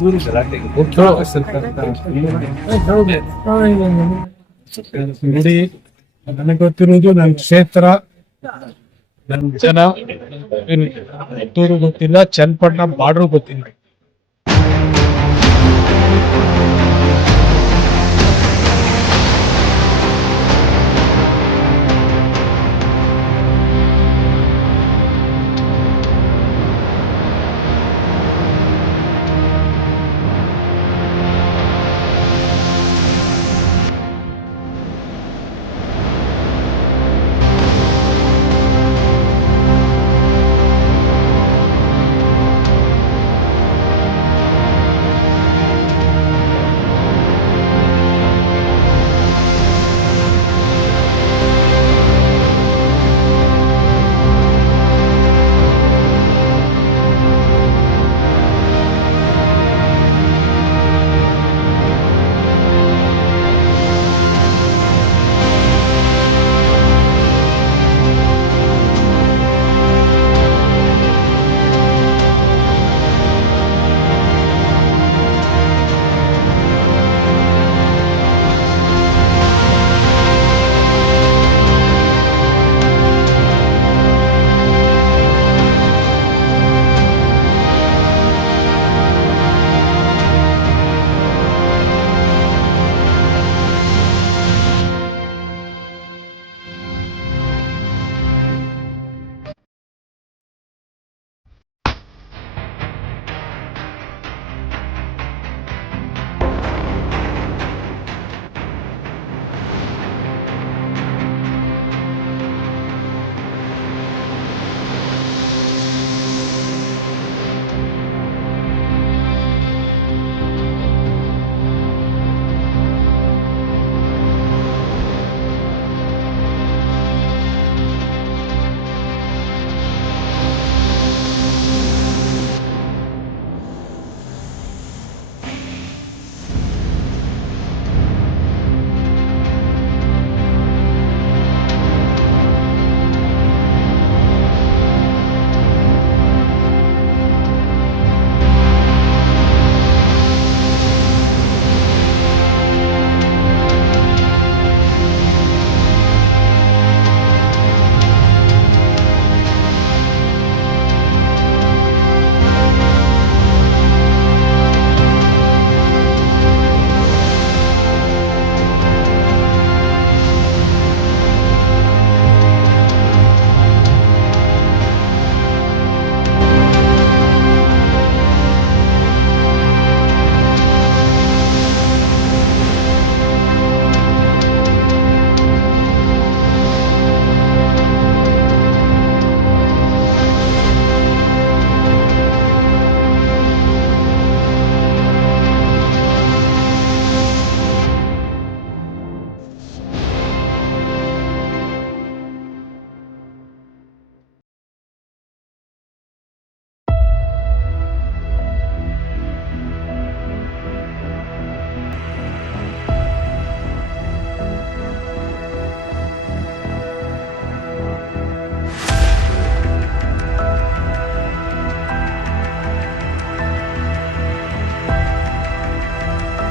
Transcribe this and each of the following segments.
ನೋಡಿ, ನನಗೆ ಗೊತ್ತಿರುವುದು ನನ್ನ ಕ್ಷೇತ್ರ, ನನ್ನ ಜನ ಗೊತ್ತಿಲ್ಲ, ಚನ್ನಪಟ್ಟಣ ಬಾರ್ಡರ್ ಗೊತ್ತಿಲ್ಲ.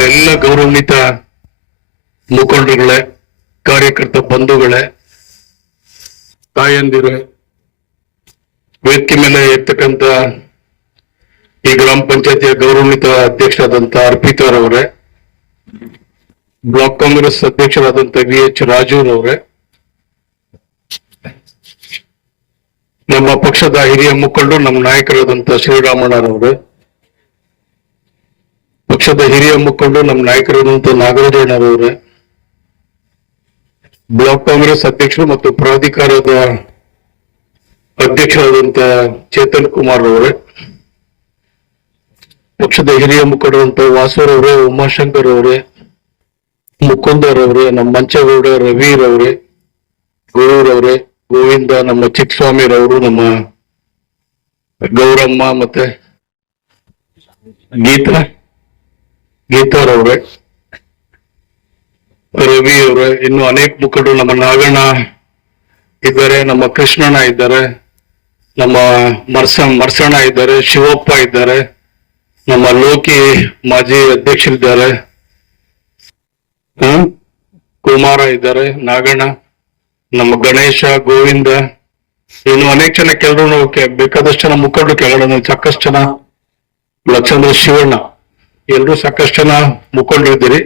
ಎಲ್ಲ ಗೌರವಾನ್ವಿತ ಮುಖಂಡರುಗಳೇ, ಕಾರ್ಯಕರ್ತ ಬಂಧುಗಳೇ, ತಾಯಂದಿರು, ವೇದಿಕೆ ಮೇಲೆ ಇರ್ತಕ್ಕಂಥ ಈ ಗ್ರಾಮ ಪಂಚಾಯತಿಯ ಗೌರವಾನ್ವಿತ ಅಧ್ಯಕ್ಷರಾದಂಥ ಅರ್ಪಿತಾರವರೇ, ಬ್ಲಾಕ್ ಕಾಂಗ್ರೆಸ್ ಅಧ್ಯಕ್ಷರಾದಂಥ VH ರಾಜೂರವರೇ, ನಮ್ಮ ಪಕ್ಷದ ಹಿರಿಯ ಮುಖಂಡರು, ನಮ್ಮ ನಾಯಕರಾದಂಥ ಶ್ರೀರಾಮಣ್ಣರವರೇ, ಪಕ್ಷದ ಹಿರಿಯ ಮುಖಂಡರು, ನಮ್ಮ ನಾಯಕರಾದಂಥ ನಾಗರಾಜಣ್ಣರವರೇ, ಬ್ಲಾಕ್ ಕಾಂಗ್ರೆಸ್ ಅಧ್ಯಕ್ಷರು ಮತ್ತು ಪ್ರಾಧಿಕಾರದ ಅಧ್ಯಕ್ಷರಾದಂಥ ಚೇತನ್ ಕುಮಾರ್ ಅವರೇ, ಪಕ್ಷದ ಹಿರಿಯ ಮುಖಂಡರಂತ ವಾಸೂರವರೇ, ಉಮಾಶಂಕರ್ ಅವರೇ, ಮುಕುಂದರವರೇ, ನಮ್ಮ ಮಂಚಗೌಡ ರವಿರವರೇ, ಗೌರವರೇ, ಗೋವಿಂದ, ನಮ್ಮ ಚಿಕ್ಕಸ್ವಾಮಿರವರು, ನಮ್ಮ ಗೌರಮ್ಮ, ಮತ್ತೆ ಗೀತಾರವ್ರೆ, ರವಿ ಅವರೇ, ಇನ್ನು ಅನೇಕ ಮುಖಂಡರು, ನಮ್ಮ ನಾಗಣ್ಣ ಇದ್ದಾರೆ, ನಮ್ಮ ಕೃಷ್ಣಣ್ಣ ಇದ್ದಾರೆ, ನಮ್ಮ ಮರ್ಸಣ್ಣ ಇದ್ದಾರೆ, ಶಿವಪ್ಪ ಇದ್ದಾರೆ, ನಮ್ಮ ಲೋಕಿ ಮಾಜಿ ಅಧ್ಯಕ್ಷರಿದ್ದಾರೆ, ಕುಮಾರ ಇದ್ದಾರೆ, ನಾಗಣ್ಣ, ನಮ್ಮ ಗಣೇಶ, ಗೋವಿಂದ, ಇನ್ನು ಅನೇಕ ಜನ ಕೆಲವರು ಬೇಕಾದಷ್ಟು ಜನ ಮುಖಂಡರು, ಕೆಳಗಡೆ ಸಾಕಷ್ಟು ಜನ, ಲಕ್ಷಂದ್ರ ಶಿವಣ್ಣ, ಎಲ್ರು ಸಾಕಷ್ಟು ಜನ ಮುಖಂಡರಿದ್ದೀರಿ.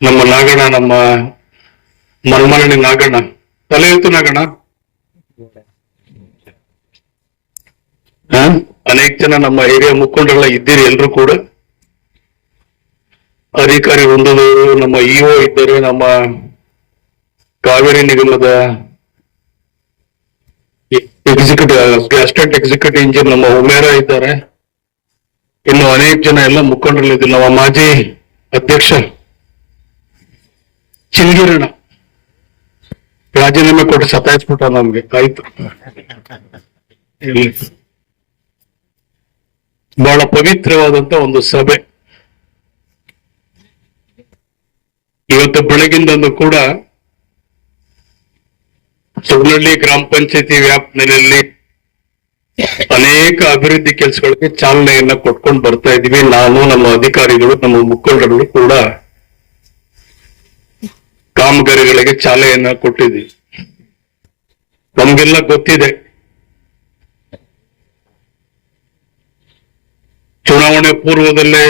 ನಮ್ಮ ನಾಗಣ್ಣ, ನಮ್ಮ ಮನ್ಮನಣಿ ನಾಗಣ್ಣ, ತಲೆ ಇತ್ತು ನಾಗಣ್ಣ. ಅನೇಕ ಜನ ನಮ್ಮ ಹಿರಿಯ ಮುಖಂಡರೆಲ್ಲ ಇದ್ದೀರಿ ಎಲ್ರು ಕೂಡ. ಅಧಿಕಾರಿ ವೃಂದದವರು, ನಮ್ಮ ಇಒ ಇದ್ದಾರೆ, ನಮ್ಮ ಕಾವೇರಿ ನಿಗಮದ ಎಕ್ಸಿಕ್ಯೂಟಿವ್ ಅಸಿಸ್ಟೆಂಟ್ ಎಕ್ಸಿಕ್ಯೂಟಿವ್ ಇಂಜಿನಿಯರ್ ನಮ್ಮ ಉಮೇರ ಇದ್ದಾರೆ. ಇನ್ನು ಅನೇಕ ಜನ ಎಲ್ಲ ಮುಖಂಡರಲ್ಲಿದ್ದಾರೆ. ನಮ್ಮ ಮಾಜಿ ಅಧ್ಯಕ್ಷ ಚಿಂಗಿರಣ್ಣ ರಾಜೀನಾಮೆ ಕೊಟ್ಟು ಸತಾಯಿಸ್ಬಿಟ್ಟ ನಮ್ಗೆ. ಆಯ್ತು, ಬಹಳ ಪವಿತ್ರವಾದಂತ ಒಂದು ಸಭೆ ಇವತ್ತು ಬೆಳಗಿಂದನ್ನು ಕೂಡ ಸುಗ್ನಹಳ್ಳಿ ಗ್ರಾಮ ಪಂಚಾಯತಿ ವ್ಯಾಪ್ತಿಯಲ್ಲಿ ಅನೇಕ ಅಭಿವೃದ್ಧಿ ಕೆಲಸಗಳಿಗೆ ಚಾಲನೆಯನ್ನ ಕೊಟ್ಕೊಂಡು ಬರ್ತಾ ಇದೀವಿ. ನಾನು, ನಮ್ಮ ಅಧಿಕಾರಿಗಳು, ನಮ್ಮ ಮುಖಂಡರು ಕೂಡ ಕಾಮಗಾರಿಗಳಿಗೆ ಚಾಲನೆಯನ್ನ ಕೊಟ್ಟಿದ್ದೀವಿ. ನಮ್ಗೆಲ್ಲ ಗೊತ್ತಿದೆ, ಚುನಾವಣೆ ಪೂರ್ವದಲ್ಲೇ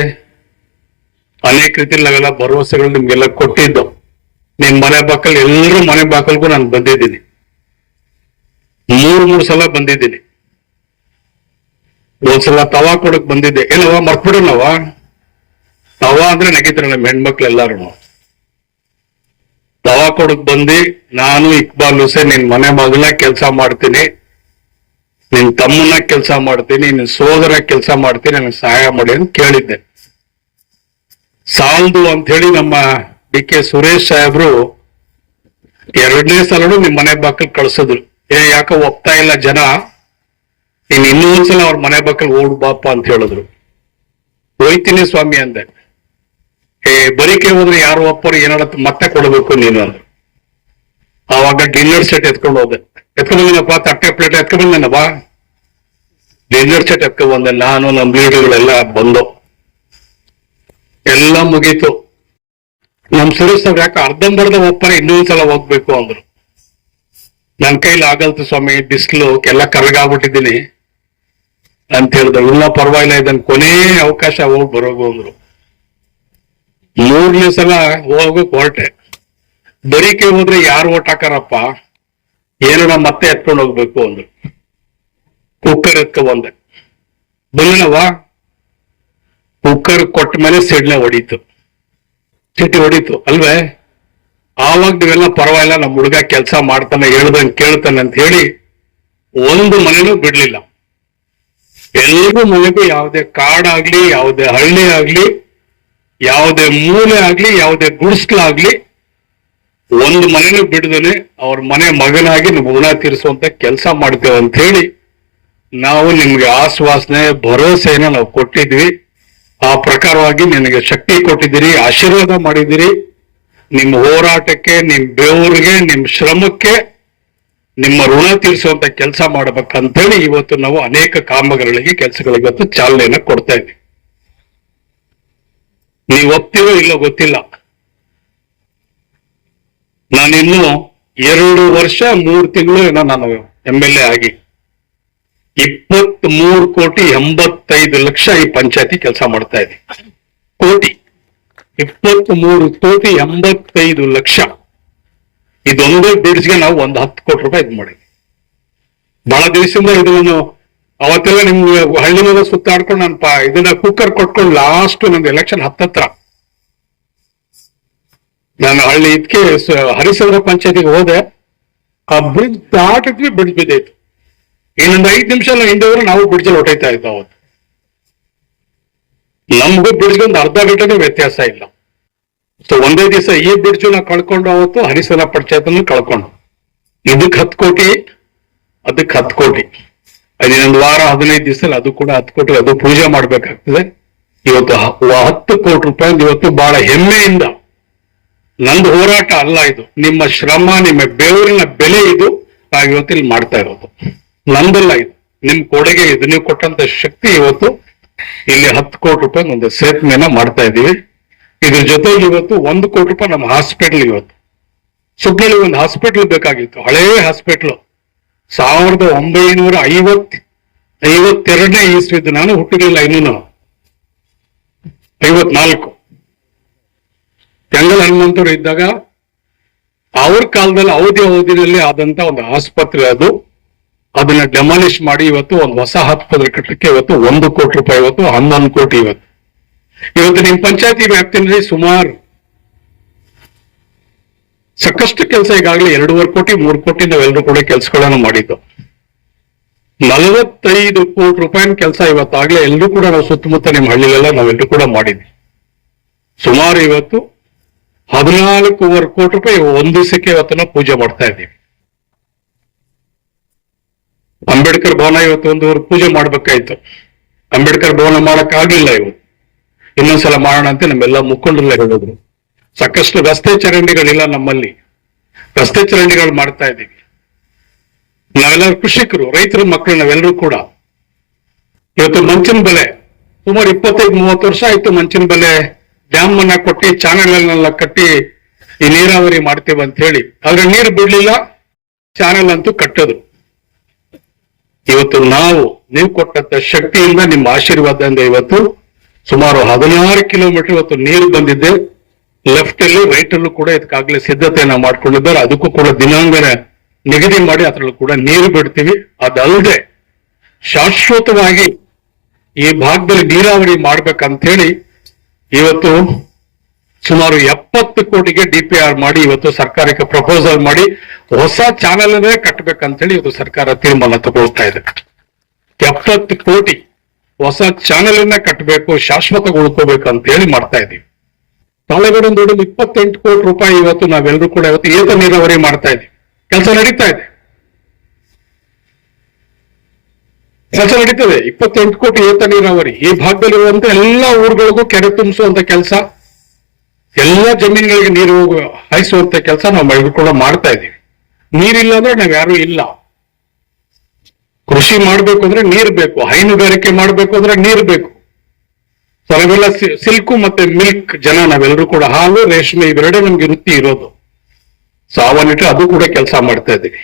ಅನೇಕ ರೀತಿಯಲ್ಲಿ ನಾವೆಲ್ಲ ಭರವಸೆಗಳು ನಿಮ್ಗೆಲ್ಲ ಕೊಟ್ಟಿದ್ದು. ನಿಮ್ ಮನೆ ಬಾಕಲ್, ಎಲ್ಲರೂ ಮನೆ ಬಾಕಲ್ಗೂ ನಾನು ಬಂದಿದ್ದೀನಿ, ಮೂರು ಸಲ ಬಂದಿದ್ದೀನಿ. ಒಂದ್ಸಲ ತವಾ ಕೊಡಕ್ ಬಂದಿದ್ದೆ. ಏನವ ಮರ್ತ್ಬಿಡೋಣವ, ತವಾ ಅಂದ್ರೆ ನೆಗಿತಾರೆ ನಮ್ಮ ಹೆಣ್ಮಕ್ಳು ಎಲ್ಲಾರು. ತವಾ ಕೊಡಕ್ ಬಂದು ನಾನು ಇಕ್ಬಾಲ್ ಹುಸೇನ್ ನಿನ್ ಮನೆ ಮಗನ ಕೆಲಸ ಮಾಡ್ತೀನಿ, ನಿನ್ ತಮ್ಮನ ಕೆಲಸ ಮಾಡ್ತೀನಿ, ನಿನ್ ಸೋದರ ಕೆಲಸ ಮಾಡ್ತೀನಿ, ನನಗೆ ಸಹಾಯ ಮಾಡಿ ಅಂತ ಕೇಳಿದ್ದೆ. ಸಾಲ್ದು ಅಂತ ಹೇಳಿ ನಮ್ಮ ಡಿ.ಕೆ. ಸುರೇಶ್ ಸಾಹೇಬ್ರು ಎರಡನೇ ಸಲನು ನಿಮ್ ಮನೆ ಬಾಕಲ್ ಕಳ್ಸಿದ್ರು. ಯಾಕ ಒಪ್ತಾ ಇಲ್ಲ ಜನ, ನೀನ್ ಇನ್ನೊಂದ್ಸಲ ಅವ್ರ ಮನೆ ಬಾಕಲ್ ಓಡ್ ಬಾಪ ಅಂತ ಹೇಳಿದ್ರು. ಹೋಯ್ತೀನಿ ಸ್ವಾಮಿ ಅಂದೆ. ಬರಿಕೆ ಹೋದ್ರೆ ಯಾರು ಒಪ್ಪರು, ಏನಾರ ಮತ್ತೆ ಕೊಡ್ಬೇಕು ನೀನು ಅಂದ್ರು. ಆವಾಗ ಡಿನ್ನರ್ ಸೆಟ್ ಎತ್ಕೊಂಡು ಹೋದೆ. ಎತ್ಕೊಂಡ್ ಬಂದಿನಪ್ಪ, ತಟ್ಟೆ ಪ್ಲೇಟ್ ಎತ್ಕೊಂಡ್ ಬಂದೇನಪ್ಪ, ಡಿನ್ನರ್ ಸೆಟ್ ಎತ್ಕೊಂಡ್ ಬಂದೆ. ನಾನು ನಮ್ಮ ಲೀಡರ್ಗಳೆಲ್ಲ ಬಂದು ಎಲ್ಲ ಮುಗೀತು. ನಮ್ ಸುರೇಶ್ ಅವ್ರು ಯಾಕೆ ಅರ್ಧಂಬರ್ಧ ಒಪ್ಪರೆ ಇನ್ನೊಂದ್ಸಲ ಹೋಗ್ಬೇಕು ಅಂದ್ರು. ನನ್ ಕೈಲಿ ಆಗಲ್ತು ಸ್ವಾಮಿ, ಬಿಸಿಲು ಎಲ್ಲ ಕರಗಾಗ್ಬಿಟ್ಟಿದ್ದೀನಿ ಅಂತ ಹೇಳಿದ್ರು. ಇಲ್ಲ ಪರವಾಗಿಲ್ಲ, ಇದನ್ ಕೊನೇ ಅವಕಾಶ ಹೋಗಿ ಬರೋಗು ಅಂದ್ರು. ಮೂರನೇ ಸಲ ಹೋಗಕ್ ಹೊರಟೆ. ಬರೀಕೆ ಹೋದ್ರೆ ಯಾರು ಓಟ್ ಹಾಕಾರಪ್ಪ, ಏನೋ ಮತ್ತೆ ಎತ್ಕೊಂಡು ಹೋಗ್ಬೇಕು ಅಂದ್ರು. ಕುಕ್ಕರ್ ಎತ್ಕೊ ಬಂದೆ. ಬಂದನವ, ಕುಕ್ಕರ್ ಕೊಟ್ಟ ಮೇಲೆ ಸಿಡ್ಲೆ ಹೊಡೀತು, ಸಿಟಿ ಹೊಡೀತು ಅಲ್ವೇ. ಆವಾಗ ನೀವೆಲ್ಲ ಪರವಾಗಿಲ್ಲ, ನಮ್ಮ ಹುಡುಗ ಕೆಲಸ ಮಾಡ್ತಾನೆ, ಹೇಳ್ದಂಗೆ ಕೇಳ್ತಾನೆ ಅಂತ ಹೇಳಿ ಒಂದು ಮನೆನೂ ಬಿಡ್ಲಿಲ್ಲ. ಎಲ್ರಿಗೂ ಮನೆಗೂ ಯಾವುದೇ ಕಾಡಾಗ್ಲಿ, ಯಾವುದೇ ಹಳ್ಳಿ ಆಗ್ಲಿ, ಯಾವುದೇ ಮೂಲೆ ಆಗ್ಲಿ, ಯಾವುದೇ ಗುಡಿಸ್ಲಾಗ್ಲಿ, ಒಂದು ಮನೆನೂ ಬಿಡದೇನೆ ಅವ್ರ ಮನೆ ಮಗನಾಗಿ ನಾವು ಋಣ ತೀರಿಸುವಂತ ಕೆಲಸ ಮಾಡ್ತೇವೆ ಅಂತ ಹೇಳಿ ನಾವು ನಿಮ್ಗೆ ಆಶ್ವಾಸನೆ, ಭರವಸೆಯನ್ನ ನಾವು ಕೊಟ್ಟಿದ್ವಿ. ಆ ಪ್ರಕಾರವಾಗಿ ನಿನಗೆ ಶಕ್ತಿ ಕೊಟ್ಟಿದ್ದೀರಿ, ಆಶೀರ್ವಾದ ಮಾಡಿದ್ದೀರಿ. ನಿಮ್ಮ ಹೋರಾಟಕ್ಕೆ, ನಿಮ್ ಬೆವರಿಗೆ, ನಿಮ್ ಶ್ರಮಕ್ಕೆ ನಿಮ್ಮ ಋಣ ತೀರಿಸುವಂತ ಕೆಲಸ ಮಾಡ್ಬೇಕಂತೇಳಿ ಇವತ್ತು ನಾವು ಅನೇಕ ಕಾಮಗಾರಿಗಳಿಗೆ, ಕೆಲಸಗಳಿಗೆ ಇವತ್ತು ಚಾಲನೆಯನ್ನ ಕೊಡ್ತಾ ಇದ್ದೀವಿ. ನೀವು ಒಪ್ತೀವೋ ಇಲ್ಲೋ ಗೊತ್ತಿಲ್ಲ. ನಾನಿನ್ನು 2 ವರ್ಷ 3 ತಿಂಗಳು ಏನೋ ನಾನು MLA ಆಗಿ 23,85,00,000 ಈ ಪಂಚಾಯತಿ ಕೆಲಸ ಮಾಡ್ತಾ ಇದೆ. 23,85,00,000 ಇದೊಂದೇ ಬ್ರಿಡ್ಜ್ಗೆ ನಾವು 10 ಕೋಟಿ ರೂಪಾಯಿ ಇದು ಮಾಡಿದ್ವಿ. ಬಹಳ ದಿವಸದಿಂದ ಇದನ್ನು ಅವತ್ತೆಲ್ಲ ನಿಮ್ಗೆ ಹಳ್ಳಿನ ಸುತ್ತಾಡ್ಕೊಂಡು ನಾನು ಇದನ್ನ ಕುಕ್ಕರ್ ಕೊಟ್ಕೊಂಡು ಲಾಸ್ಟ್ ನಂದು ಎಲೆಕ್ಷನ್ ಹತ್ತತ್ರ ನಾನು ಹಳ್ಳಿ ಇದಕ್ಕೆ ಹರಿಸಂದ್ರ ಪಂಚಾಯತಿಗೆ ಹೋದೆ. ಆ ಬ್ರಿಡ್ಜ್ ದಾಟಿದ್ವಿ, ಬ್ರಿಡ್ಜ್ ಬಿದ್ದೈತು. ಇನ್ನೊಂದು 5 ನಿಮಿಷ ಹಿಂದೆ ನಾವು ಬ್ರಿಡ್ಜಲ್ಲಿ ಹೊಟ್ಟೈತಾ ಇದ್ದ. ಅವತ್ತು ನಮ್ಗೂ ಬ್ರಿಡ್ಜ್ಗೆ ಒಂದು ಅರ್ಧ ಗಂಟೆಗೆ ವ್ಯತ್ಯಾಸ ಇಲ್ಲ. ಸೊ ಒಂದೇ ದಿವಸ ಈ ಬ್ರಿಡ್ಜ್ ನಾವು ಕಳ್ಕೊಂಡು, ಅವತ್ತು ಹರಿಸಂದ್ರ ಪಂಚಾಯತ್ ಕಳ್ಕೊಂಡು. ಇದಕ್ಕೆ 10 ಕೋಟಿ, ಅದಕ್ಕೆ 10 ಕೋಟಿ. ಇನ್ನೊಂದು ವಾರ 15 ದಿವಸದಲ್ಲಿ ಅದು ಕೂಡ 10 ಕೋಟಿ, ಅದು ಪೂಜೆ ಮಾಡ್ಬೇಕಾಗ್ತದೆ. ಇವತ್ತು 10 ಕೋಟಿ ರೂಪಾಯಿ ಇವತ್ತು ಬಹಳ ಹೆಮ್ಮೆಯಿಂದ, ನಂದು ಹೋರಾಟ ಅಲ್ಲ ಇದು, ನಿಮ್ಮ ಶ್ರಮ, ನಿಮ್ಮ ಬೆವರಿನ ಬೆಲೆ ಇದು ನಾವು ಇವತ್ತಿಲ್ಲಿ ಮಾಡ್ತಾ ಇರೋದು. ನಂದಲ್ಲ ಇದು, ನಿಮ್ ಕೊಡುಗೆ ಇದು. ನೀವು ಕೊಟ್ಟಂತ ಶಕ್ತಿ ಇವತ್ತು ಇಲ್ಲಿ 10 ಕೋಟಿ ರೂಪಾಯಿ ಒಂದು ಸೇತುವೆನ ಮಾಡ್ತಾ ಇದೀವಿ. ಇದ್ರ ಜೊತೆಗೆ ಇವತ್ತು 1 ಕೋಟಿ ರೂಪಾಯಿ ನಮ್ಮ ಹಾಸ್ಪಿಟಲ್ ಇವತ್ತು ಸುಬ್ನಳ್ಳಿ ಒಂದು ಹಾಸ್ಪಿಟಲ್ ಬೇಕಾಗಿತ್ತು. ಹಳೇ ಹಾಸ್ಪಿಟ್ಲು 1952ನೇ ಇಸ್ವಿದ್ದು, ನಾನು ಹುಟ್ಟಿರಲಿಲ್ಲ ಇನ್ನೂ 54 ಕೆಂಗಲ್ ಹನುಮಂತರು ಇದ್ದಾಗ ಅವ್ರ ಕಾಲದಲ್ಲಿ ಅವಧಿನಲ್ಲಿ ಆದಂತ ಒಂದು ಆಸ್ಪತ್ರೆ ಅದು. ಅದನ್ನ ಡೆಮಾಲಿಷ್ ಮಾಡಿ ಇವತ್ತು ಒಂದು ಹೊಸ ಆಸ್ಪತ್ರೆ ಕಟ್ಟಲಿಕ್ಕೆ ಇವತ್ತು 1 ಕೋಟಿ ರೂಪಾಯಿ, ಇವತ್ತು 11 ಕೋಟಿ. ಇವತ್ತು ನಿಮ್ ಪಂಚಾಯತಿ ವ್ಯಾಪ್ತಿನಲ್ಲಿ ಸುಮಾರು ಸಾಕಷ್ಟು ಕೆಲಸ ಈಗಾಗಲೇ 2.5 ಕೋಟಿ 3 ಕೋಟಿ ನಾವೆಲ್ಲರೂ ಕೂಡ ಕೆಲಸಗಳನ್ನು ಮಾಡಿದ್ದು. 45 ಕೋಟಿ ರೂಪಾಯಿನ ಕೆಲಸ ಇವತ್ತಾಗ್ಲೇ ಎಲ್ಲರೂ ಕೂಡ ನಾವು ಸುತ್ತಮುತ್ತ ನಿಮ್ಮ ಹಳ್ಳಿಲೆಲ್ಲ ನಾವೆಲ್ಲರೂ ಕೂಡ ಮಾಡಿದ್ವಿ. ಸುಮಾರು ಇವತ್ತು 14.5 ಕೋಟಿ ರೂಪಾಯಿ ಒಂದು ದಿವಸಕ್ಕೆ ಇವತ್ತು ನಾವು ಪೂಜೆ ಮಾಡ್ತಾ ಇದ್ದೀವಿ. ಅಂಬೇಡ್ಕರ್ ಭವನ ಇವತ್ತು ಒಂದು ಪೂಜೆ ಮಾಡ್ಬೇಕಾಯ್ತು. ಅಂಬೇಡ್ಕರ್ ಭವನ ಮಾಡಕ್ ಆಗ್ಲಿಲ್ಲ. ಇವತ್ತು ಇನ್ನೊಂದ್ಸಲ ಮಾಡೋಣ ಅಂತ ನಮ್ಮೆಲ್ಲ ಮುಖಂಡರೆಲ್ಲ ಹೇಳಿದ್ರು. ಸಾಕಷ್ಟು ರಸ್ತೆ ಚರಂಡಿಗಳಿಲ್ಲ ನಮ್ಮಲ್ಲಿ, ರಸ್ತೆ ಚರಂಡಿಗಳು ಮಾಡ್ತಾ ಇದ್ದೀವಿ. ನಾವೆಲ್ಲರೂ ಕೃಷಿಕರು, ರೈತರ ಮಕ್ಕಳು ನಾವೆಲ್ಲರೂ ಕೂಡ. ಇವತ್ತು ಮಂಚಿನ ಬೆಲೆ ಸುಮಾರು 25-30 ವರ್ಷ ಆಯ್ತು. ಮಂಚಿನ ಬೆಲೆ ಡ್ಯಾಮ್ ಅನ್ನ ಕೊಟ್ಟಿ ಚಾನೆಲ್ ಕಟ್ಟಿ ಈ ನೀರಾವರಿ ಮಾಡ್ತೇವೆ ಅಂತ ಹೇಳಿ, ಆದ್ರೆ ನೀರು ಬಿಡ್ಲಿಲ್ಲ, ಚಾನೆಲ್ ಅಂತೂ ಕಟ್ಟೋದು. ಇವತ್ತು ನೀವು ಕೊಟ್ಟಂತ ಶಕ್ತಿಯಿಂದ, ನಿಮ್ಮ ಆಶೀರ್ವಾದದಿಂದ ಇವತ್ತು ಸುಮಾರು 16 ಕಿಲೋಮೀಟರ್ ಇವತ್ತು ನೀರು ಬಂದಿದ್ದೆ. ಲೆಫ್ಟ್ ಅಲ್ಲಿ ರೈಟ್ ಅಲ್ಲೂ ಕೂಡ ಇದಕ್ಕಾಗಲೇ ಸಿದ್ಧತೆಯನ್ನ ಮಾಡ್ಕೊಂಡಿದ್ದಾರೆ. ಅದಕ್ಕೂ ಕೂಡ ದಿನಾಂಕನ ನಿಗದಿ ಮಾಡಿ ಅದರಲ್ಲೂ ಕೂಡ ನೀರು ಬಿಡ್ತೀವಿ. ಅದಲ್ಲದೆ ಶಾಶ್ವತವಾಗಿ ಈ ಭಾಗದಲ್ಲಿ ನೀರಾವರಿ ಮಾಡ್ಬೇಕಂತ ಹೇಳಿ ಇವತ್ತು ಸುಮಾರು 70 ಕೋಟಿಗೆ DPR ಮಾಡಿ ಇವತ್ತು ಸರ್ಕಾರಕ್ಕೆ ಪ್ರಪೋಸಲ್ ಮಾಡಿ ಹೊಸ ಚಾನೆಲ್ ಅನ್ನೇ ಕಟ್ಟಬೇಕಂತ ಹೇಳಿ ಇವತ್ತು ಸರ್ಕಾರ ತೀರ್ಮಾನ ತಗೊಳ್ತಾ ಇದೆ. 70 ಕೋಟಿ ಹೊಸ ಚಾನೆಲ್ ಅನ್ನ ಕಟ್ಟಬೇಕು, ಶಾಶ್ವತಗೊಳ್ಕೋಬೇಕು ಅಂತ ಹೇಳಿ ಮಾಡ್ತಾ ಇದೀವಿ. ತಾಳೆಗೌಡನದೊಡಲ್ಲಿ 28 ಕೋಟಿ ರೂಪಾಯಿ ಇವತ್ತು ನಾವೆಲ್ಲರೂ ಕೂಡ ಇವತ್ತು ಏತ ನೀರಾವರಿ ಮಾಡ್ತಾ ಇದೀವಿ. ಕೆಲಸ ನಡೀತಾ ಇದೆ, ಕೆಲಸ ನಡೀತದೆ. 28 ಕೋಟಿ ಏತ ನೀರಾವರಿ ಈ ಭಾಗದಲ್ಲಿರುವಂತ ಎಲ್ಲಾ ಊರುಗಳಿಗೂ ಕೆರೆ ತುಂಬಿಸುವಂತ ಕೆಲಸ, ಎಲ್ಲಾ ಜಮೀನುಗಳಿಗೆ ನೀರು ಹಾಯಿಸುವಂತ ಕೆಲಸ ನಾವು ಕೂಡ ಮಾಡ್ತಾ ಇದೀವಿ. ನೀರಿಲ್ಲ ಅಂದ್ರೆ ನಾವ್ ಯಾರು ಇಲ್ಲ. ಕೃಷಿ ಮಾಡ್ಬೇಕು ಅಂದ್ರೆ ನೀರು ಬೇಕು, ಹೈನುಗಾರಿಕೆ ಮಾಡ್ಬೇಕು ಅಂದ್ರೆ ನೀರು ಬೇಕು. ಸೊ ನಾವೆಲ್ಲ ಸಿಲ್ಕು ಮತ್ತೆ ಮಿಲ್ಕ್ ಜನ ನಾವೆಲ್ಲರೂ ಕೂಡ ಹಾಲು ರೇಷ್ಮೆ ಇವೆರಡೇ ನಮ್ಗೆ ವೃತ್ತಿ ಇರೋದು. ಸೊ ಆ ನಿಟ್ಟಿನಲ್ಲಿ ಅದು ಕೂಡ ಕೆಲಸ ಮಾಡ್ತಾ ಇದ್ದೀವಿ.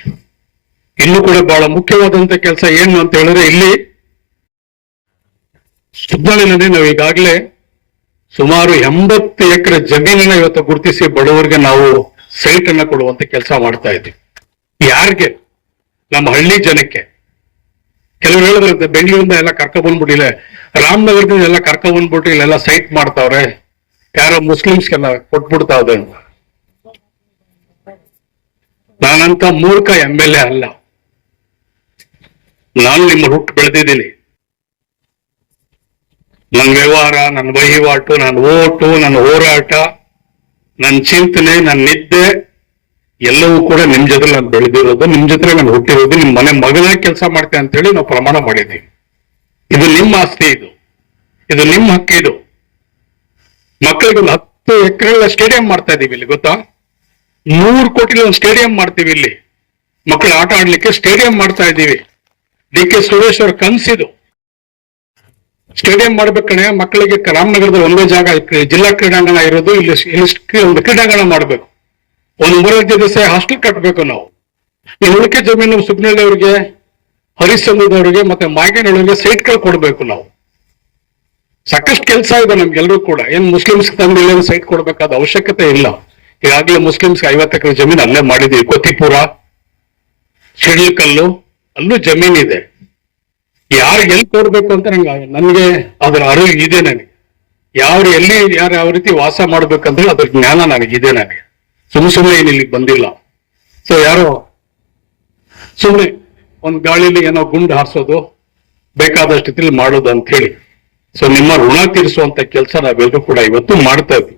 ಇಲ್ಲೂ ಕೂಡ ಬಹಳ ಮುಖ್ಯವಾದಂತ ಕೆಲಸ ಏನು ಅಂತ ಹೇಳಿದ್ರೆ, ಇಲ್ಲಿ ಸುಬ್ನಳ್ಳಿನಲ್ಲಿ ನಾವು ಈಗಾಗಲೇ ಸುಮಾರು 80 ಎಕರೆ ಜಮೀನನ್ನ ಇವತ್ತು ಗುರುತಿಸಿ ಬಡವರಿಗೆ ನಾವು ಸೈಟ್ ಅನ್ನ ಕೊಡುವಂತ ಕೆಲಸ ಮಾಡ್ತಾ ಇದ್ದೀವಿ. ಯಾರಿಗೆ? ನಮ್ಮ ಹಳ್ಳಿ ಜನಕ್ಕೆ. ಕೆಲವರು ಹೇಳಿದ್ರಂತೆ ಬೆಂಗಳೂರಿಂದ ಎಲ್ಲ ಕರ್ಕೊಂಡ್ಬಂದ್ಬಿಟ್ಟಿಲ್ಲ, ರಾಮನಗರದಿಂದ ಎಲ್ಲ ಕರ್ಕೊಂಡ್ಬಂದ್ಬಿಟ್ಟು ಇಲ್ಲೆಲ್ಲ ಸೈಟ್ ಮಾಡ್ತಾವ್ರೆ, ಯಾರೋ ಮುಸ್ಲಿಮ್ಸ್ಗೆಲ್ಲ ಕೊಟ್ಬಿಡ್ತಾವ್ರೆ ಅಂತ. ನಾನಂತ ಮೂರ್ಖ MLA ಅಲ್ಲ. ನಾನು ನಿಮ್ಮ ಹುಟ್ಟು ಬೆಳೆದಿದ್ದೀನಿ. ನನ್ನ ವ್ಯವಹಾರ, ನನ್ನ ವಹಿವಾಟು, ನನ್ನ ಓಟು, ನನ್ನ ಹೋರಾಟ, ನನ್ನ ಚಿಂತನೆ, ನನ್ನ ನಿದ್ದೆ ಎಲ್ಲವೂ ಕೂಡ ನಿಮ್ ಜೊತೆ ನಾನು ಬೆಳೆದಿರೋದು, ನಿಮ್ ಜೊತೆ ನಾನು ಹುಟ್ಟಿರೋದು, ನಿಮ್ ಮನೆ ಮಗನ ಕೆಲಸ ಮಾಡ್ತೇನೆ ಅಂತ ಹೇಳಿ ನಾವು ಪ್ರಮಾಣ ಮಾಡಿದ್ದೀವಿ. ಇದು ನಿಮ್ಮ ಆಸ್ತಿ, ಇದು ನಿಮ್ಮ ಹಕ್ಕಿದು. ಮಕ್ಕಳಿಗೆ ಒಂದು 10 ಎಕರೆ ಸ್ಟೇಡಿಯಂ ಮಾಡ್ತಾ ಇದೀವಿ ಇಲ್ಲಿ, ಗೊತ್ತಾ? 100 ಕೋಟಿ ಒಂದು ಸ್ಟೇಡಿಯಂ ಮಾಡ್ತೀವಿ ಇಲ್ಲಿ. ಮಕ್ಕಳು ಆಟ ಆಡ್ಲಿಕ್ಕೆ ಸ್ಟೇಡಿಯಂ ಮಾಡ್ತಾ ಇದ್ದೀವಿ. DK ಸುರೇಶ್ ಅವ್ರ ಕನ್ಸಿದು ಸ್ಟೇಡಿಯಂ ಮಾಡ್ಬೇಕಣೆ. ಮಕ್ಕಳಿಗೆ ರಾಮನಗರದಲ್ಲಿ ಒಂದೇ ಜಾಗ ಜಿಲ್ಲಾ ಕ್ರೀಡಾಂಗಣ ಇರೋದು, ಇಲ್ಲಿ ಒಂದು ಕ್ರೀಡಾಂಗಣ ಮಾಡ್ಬೇಕು. ಒಂದು 3 ದಿವಸ ಹಾಸ್ಟೆಲ್ ಕಟ್ಟಬೇಕು ನಾವು. ಈ ಉಳಿಕೆ ಜಮೀನು ಸುಬ್ನಳ್ಳಿ ಅವರಿಗೆ, ಹರಿಶ್ಚಂದ್ರದವರಿಗೆ ಮತ್ತೆ ಮಾಗೇನಹಳ್ಳಿಗೆ ಸೈಟ್ಗಳು ಕೊಡ್ಬೇಕು ನಾವು. ಸಾಕಷ್ಟು ಕೆಲಸ ಇದೆ ನಮ್ಗೆಲ್ಲರೂ ಕೂಡ. ಏನ್ ಮುಸ್ಲಿಮ್ಸ್ ತಂದು ಇಲ್ಲಿ ಸೈಟ್ ಕೊಡ್ಬೇಕಾದ ಅವಶ್ಯಕತೆ ಇಲ್ಲ. ಈಗಾಗಲೇ ಮುಸ್ಲಿಮ್ಸ್ಗೆ 50 ಎಕರೆ ಜಮೀನು ಅಲ್ಲೇ ಮಾಡಿದೀವಿ. ಕೊತ್ತಿಪುರ, ಶಿಡ್ಲಕಲ್ಲು ಅಲ್ಲೂ ಜಮೀನಿದೆ. ಯಾರು ಎಲ್ಲಿ ಕೊಡ್ಬೇಕು ಅಂತ ನನಗೆ ಅದರ ಅರಿವು ಇದೆ. ನನಗೆ ಯಾರು ಎಲ್ಲಿ ಯಾರು ಯಾವ ರೀತಿ ವಾಸ ಮಾಡ್ಬೇಕಂದ್ರೆ ಅದ್ರ ಜ್ಞಾನ ನನಗಿದೆ. ನನಗೆ ಸುಮ್ಮನೆ ಏನು ಇಲ್ಲಿಗೆ ಬಂದಿಲ್ಲ. ಸೊ ಯಾರೋ ಸುಮ್ಮನೆ ಒಂದ್ ಗಾಳಿಲಿ ಏನೋ ಗುಂಡು ಹಾರಿಸೋದು, ಬೇಕಾದಷ್ಟು ರೀತಿಯಲ್ಲಿ ಮಾಡೋದು ಅಂತ ಹೇಳಿ. ಸೊ ನಿಮ್ಮ ಋಣ ತೀರಿಸುವಂತ ಕೆಲಸ ನಾವೆಲ್ಲರೂ ಕೂಡ ಇವತ್ತು ಮಾಡ್ತಾ ಇದ್ವಿ.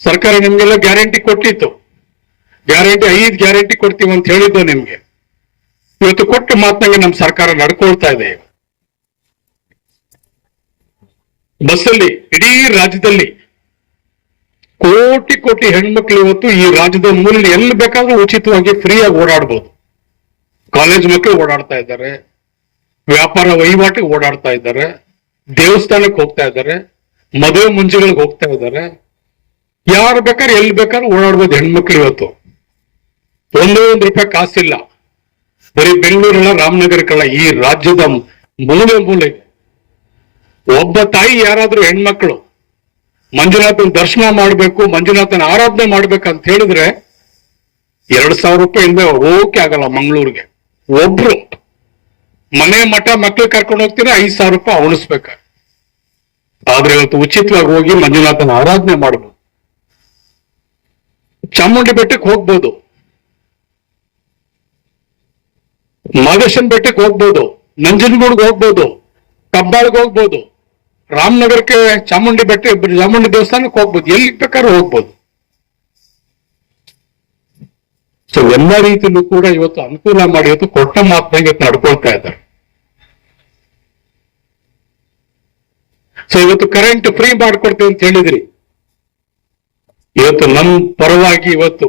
ಸರ್ಕಾರ ನಿಮ್ಗೆಲ್ಲ ಗ್ಯಾರಂಟಿ ಕೊಟ್ಟಿತ್ತು. 5 ಗ್ಯಾರಂಟಿ ಕೊಡ್ತೀವಿ ಅಂತ ಹೇಳಿದ್ದು ನಿಮ್ಗೆ. ಇವತ್ತು ಕೊಟ್ಟ ಮಾತನಾಗೆ ನಮ್ಮ ಸರ್ಕಾರ ನಡ್ಕೊಳ್ತಾ ಇದೆ. ಬಸ್ಸಲ್ಲಿ ಇಡೀ ರಾಜ್ಯದಲ್ಲಿ ಕೋಟಿ ಹೆಣ್ಮಕ್ಳು ಇವತ್ತು ಈ ರಾಜ್ಯದ ಮೂಲ ಎಲ್ಲಿ ಬೇಕಾದ್ರೂ ಉಚಿತವಾಗಿ ಫ್ರೀಯಾಗಿ ಓಡಾಡ್ಬೋದು. ಕಾಲೇಜ್ ಮಕ್ಕಳು ಓಡಾಡ್ತಾ ಇದ್ದಾರೆ, ವ್ಯಾಪಾರ ವಹಿವಾಟಿಗೆ ಓಡಾಡ್ತಾ ಇದ್ದಾರೆ, ದೇವಸ್ಥಾನಕ್ಕೆ ಹೋಗ್ತಾ ಇದ್ದಾರೆ, ಮದುವೆ ಮುಂಜಿಗಳಿಗೆ ಹೋಗ್ತಾ ಇದ್ದಾರೆ. ಯಾರು ಬೇಕಾದ್ರೆ ಎಲ್ಲಿ ಬೇಕಾದ್ರೆ ಓಡಾಡ್ಬೋದು ಹೆಣ್ಮಕ್ಳು. ಇವತ್ತು ಒಂದೇ ₹1 ಕಾಸಿಲ್ಲ. ಬರೀ ಬೆಂಗಳೂರಲ್ಲ, ರಾಮನಗರಕ್ಕಲ್ಲ, ಈ ರಾಜ್ಯದ ಮೂಲೆ ಮೂಲೆಗೆ ಒಬ್ಬ ತಾಯಿ ಯಾರಾದ್ರೂ ಹೆಣ್ಮಕ್ಳು ಮಂಜುನಾಥನ ದರ್ಶನ ಮಾಡ್ಬೇಕು, ಮಂಜುನಾಥನ ಆರಾಧನೆ ಮಾಡ್ಬೇಕಂತ ಹೇಳಿದ್ರೆ ₹2,000 ಇಂದ ಹೋಗಕ್ಕೆ ಆಗಲ್ಲ. ಮಂಗಳೂರಿಗೆ ಒಬ್ರು ಮನೆ ಮಠ ಮಕ್ಳು ಕರ್ಕೊಂಡು ಹೋಗ್ತೀರಾ, ₹5,000 ಉಣಿಸ್ಬೇಕ. ಆದ್ರೆ ಇವತ್ತು ಉಚಿತವಾಗಿ ಹೋಗಿ ಮಂಜುನಾಥನ ಆರಾಧನೆ ಮಾಡ್ಬೋದು. ಚಾಮುಂಡಿ ಬೆಟ್ಟಕ್ಕೆ ಹೋಗ್ಬೋದು, ಮಾದೇಶನ್ ಬೆಟ್ಟಕ್ಕೆ ಹೋಗ್ಬೋದು, ನಂಜನಗೂಡ್ಗೆ ಹೋಗ್ಬೋದು, ಕಬ್ಬಾಳ್ಗೆ ಹೋಗ್ಬೋದು, ರಾಮನಗರಕ್ಕೆ ಚಾಮುಂಡಿ ದೇವಸ್ಥಾನಕ್ಕೆ ಹೋಗ್ಬೋದು, ಎಲ್ಲಿ ಬೇಕಾದ್ರೂ ಹೋಗ್ಬೋದು. ಸೊ ಎಲ್ಲ ರೀತಿಯಲ್ಲೂ ಕೂಡ ಇವತ್ತು ಅನುಕೂಲ ಮಾಡಿ ಇವತ್ತು ಕೊಟ್ಟ ಮಾತನಾಗ ನಡ್ಕೊಳ್ತಾ ಇದ್ದಾರೆ. ಸೊ ಇವತ್ತು ಕರೆಂಟ್ ಫ್ರೀ ಮಾಡ್ಕೊಡ್ತೀವಿ ಅಂತ ಹೇಳಿದ್ರಿ. ಇವತ್ತು ನಮ್ಮ ಪರವಾಗಿ ಇವತ್ತು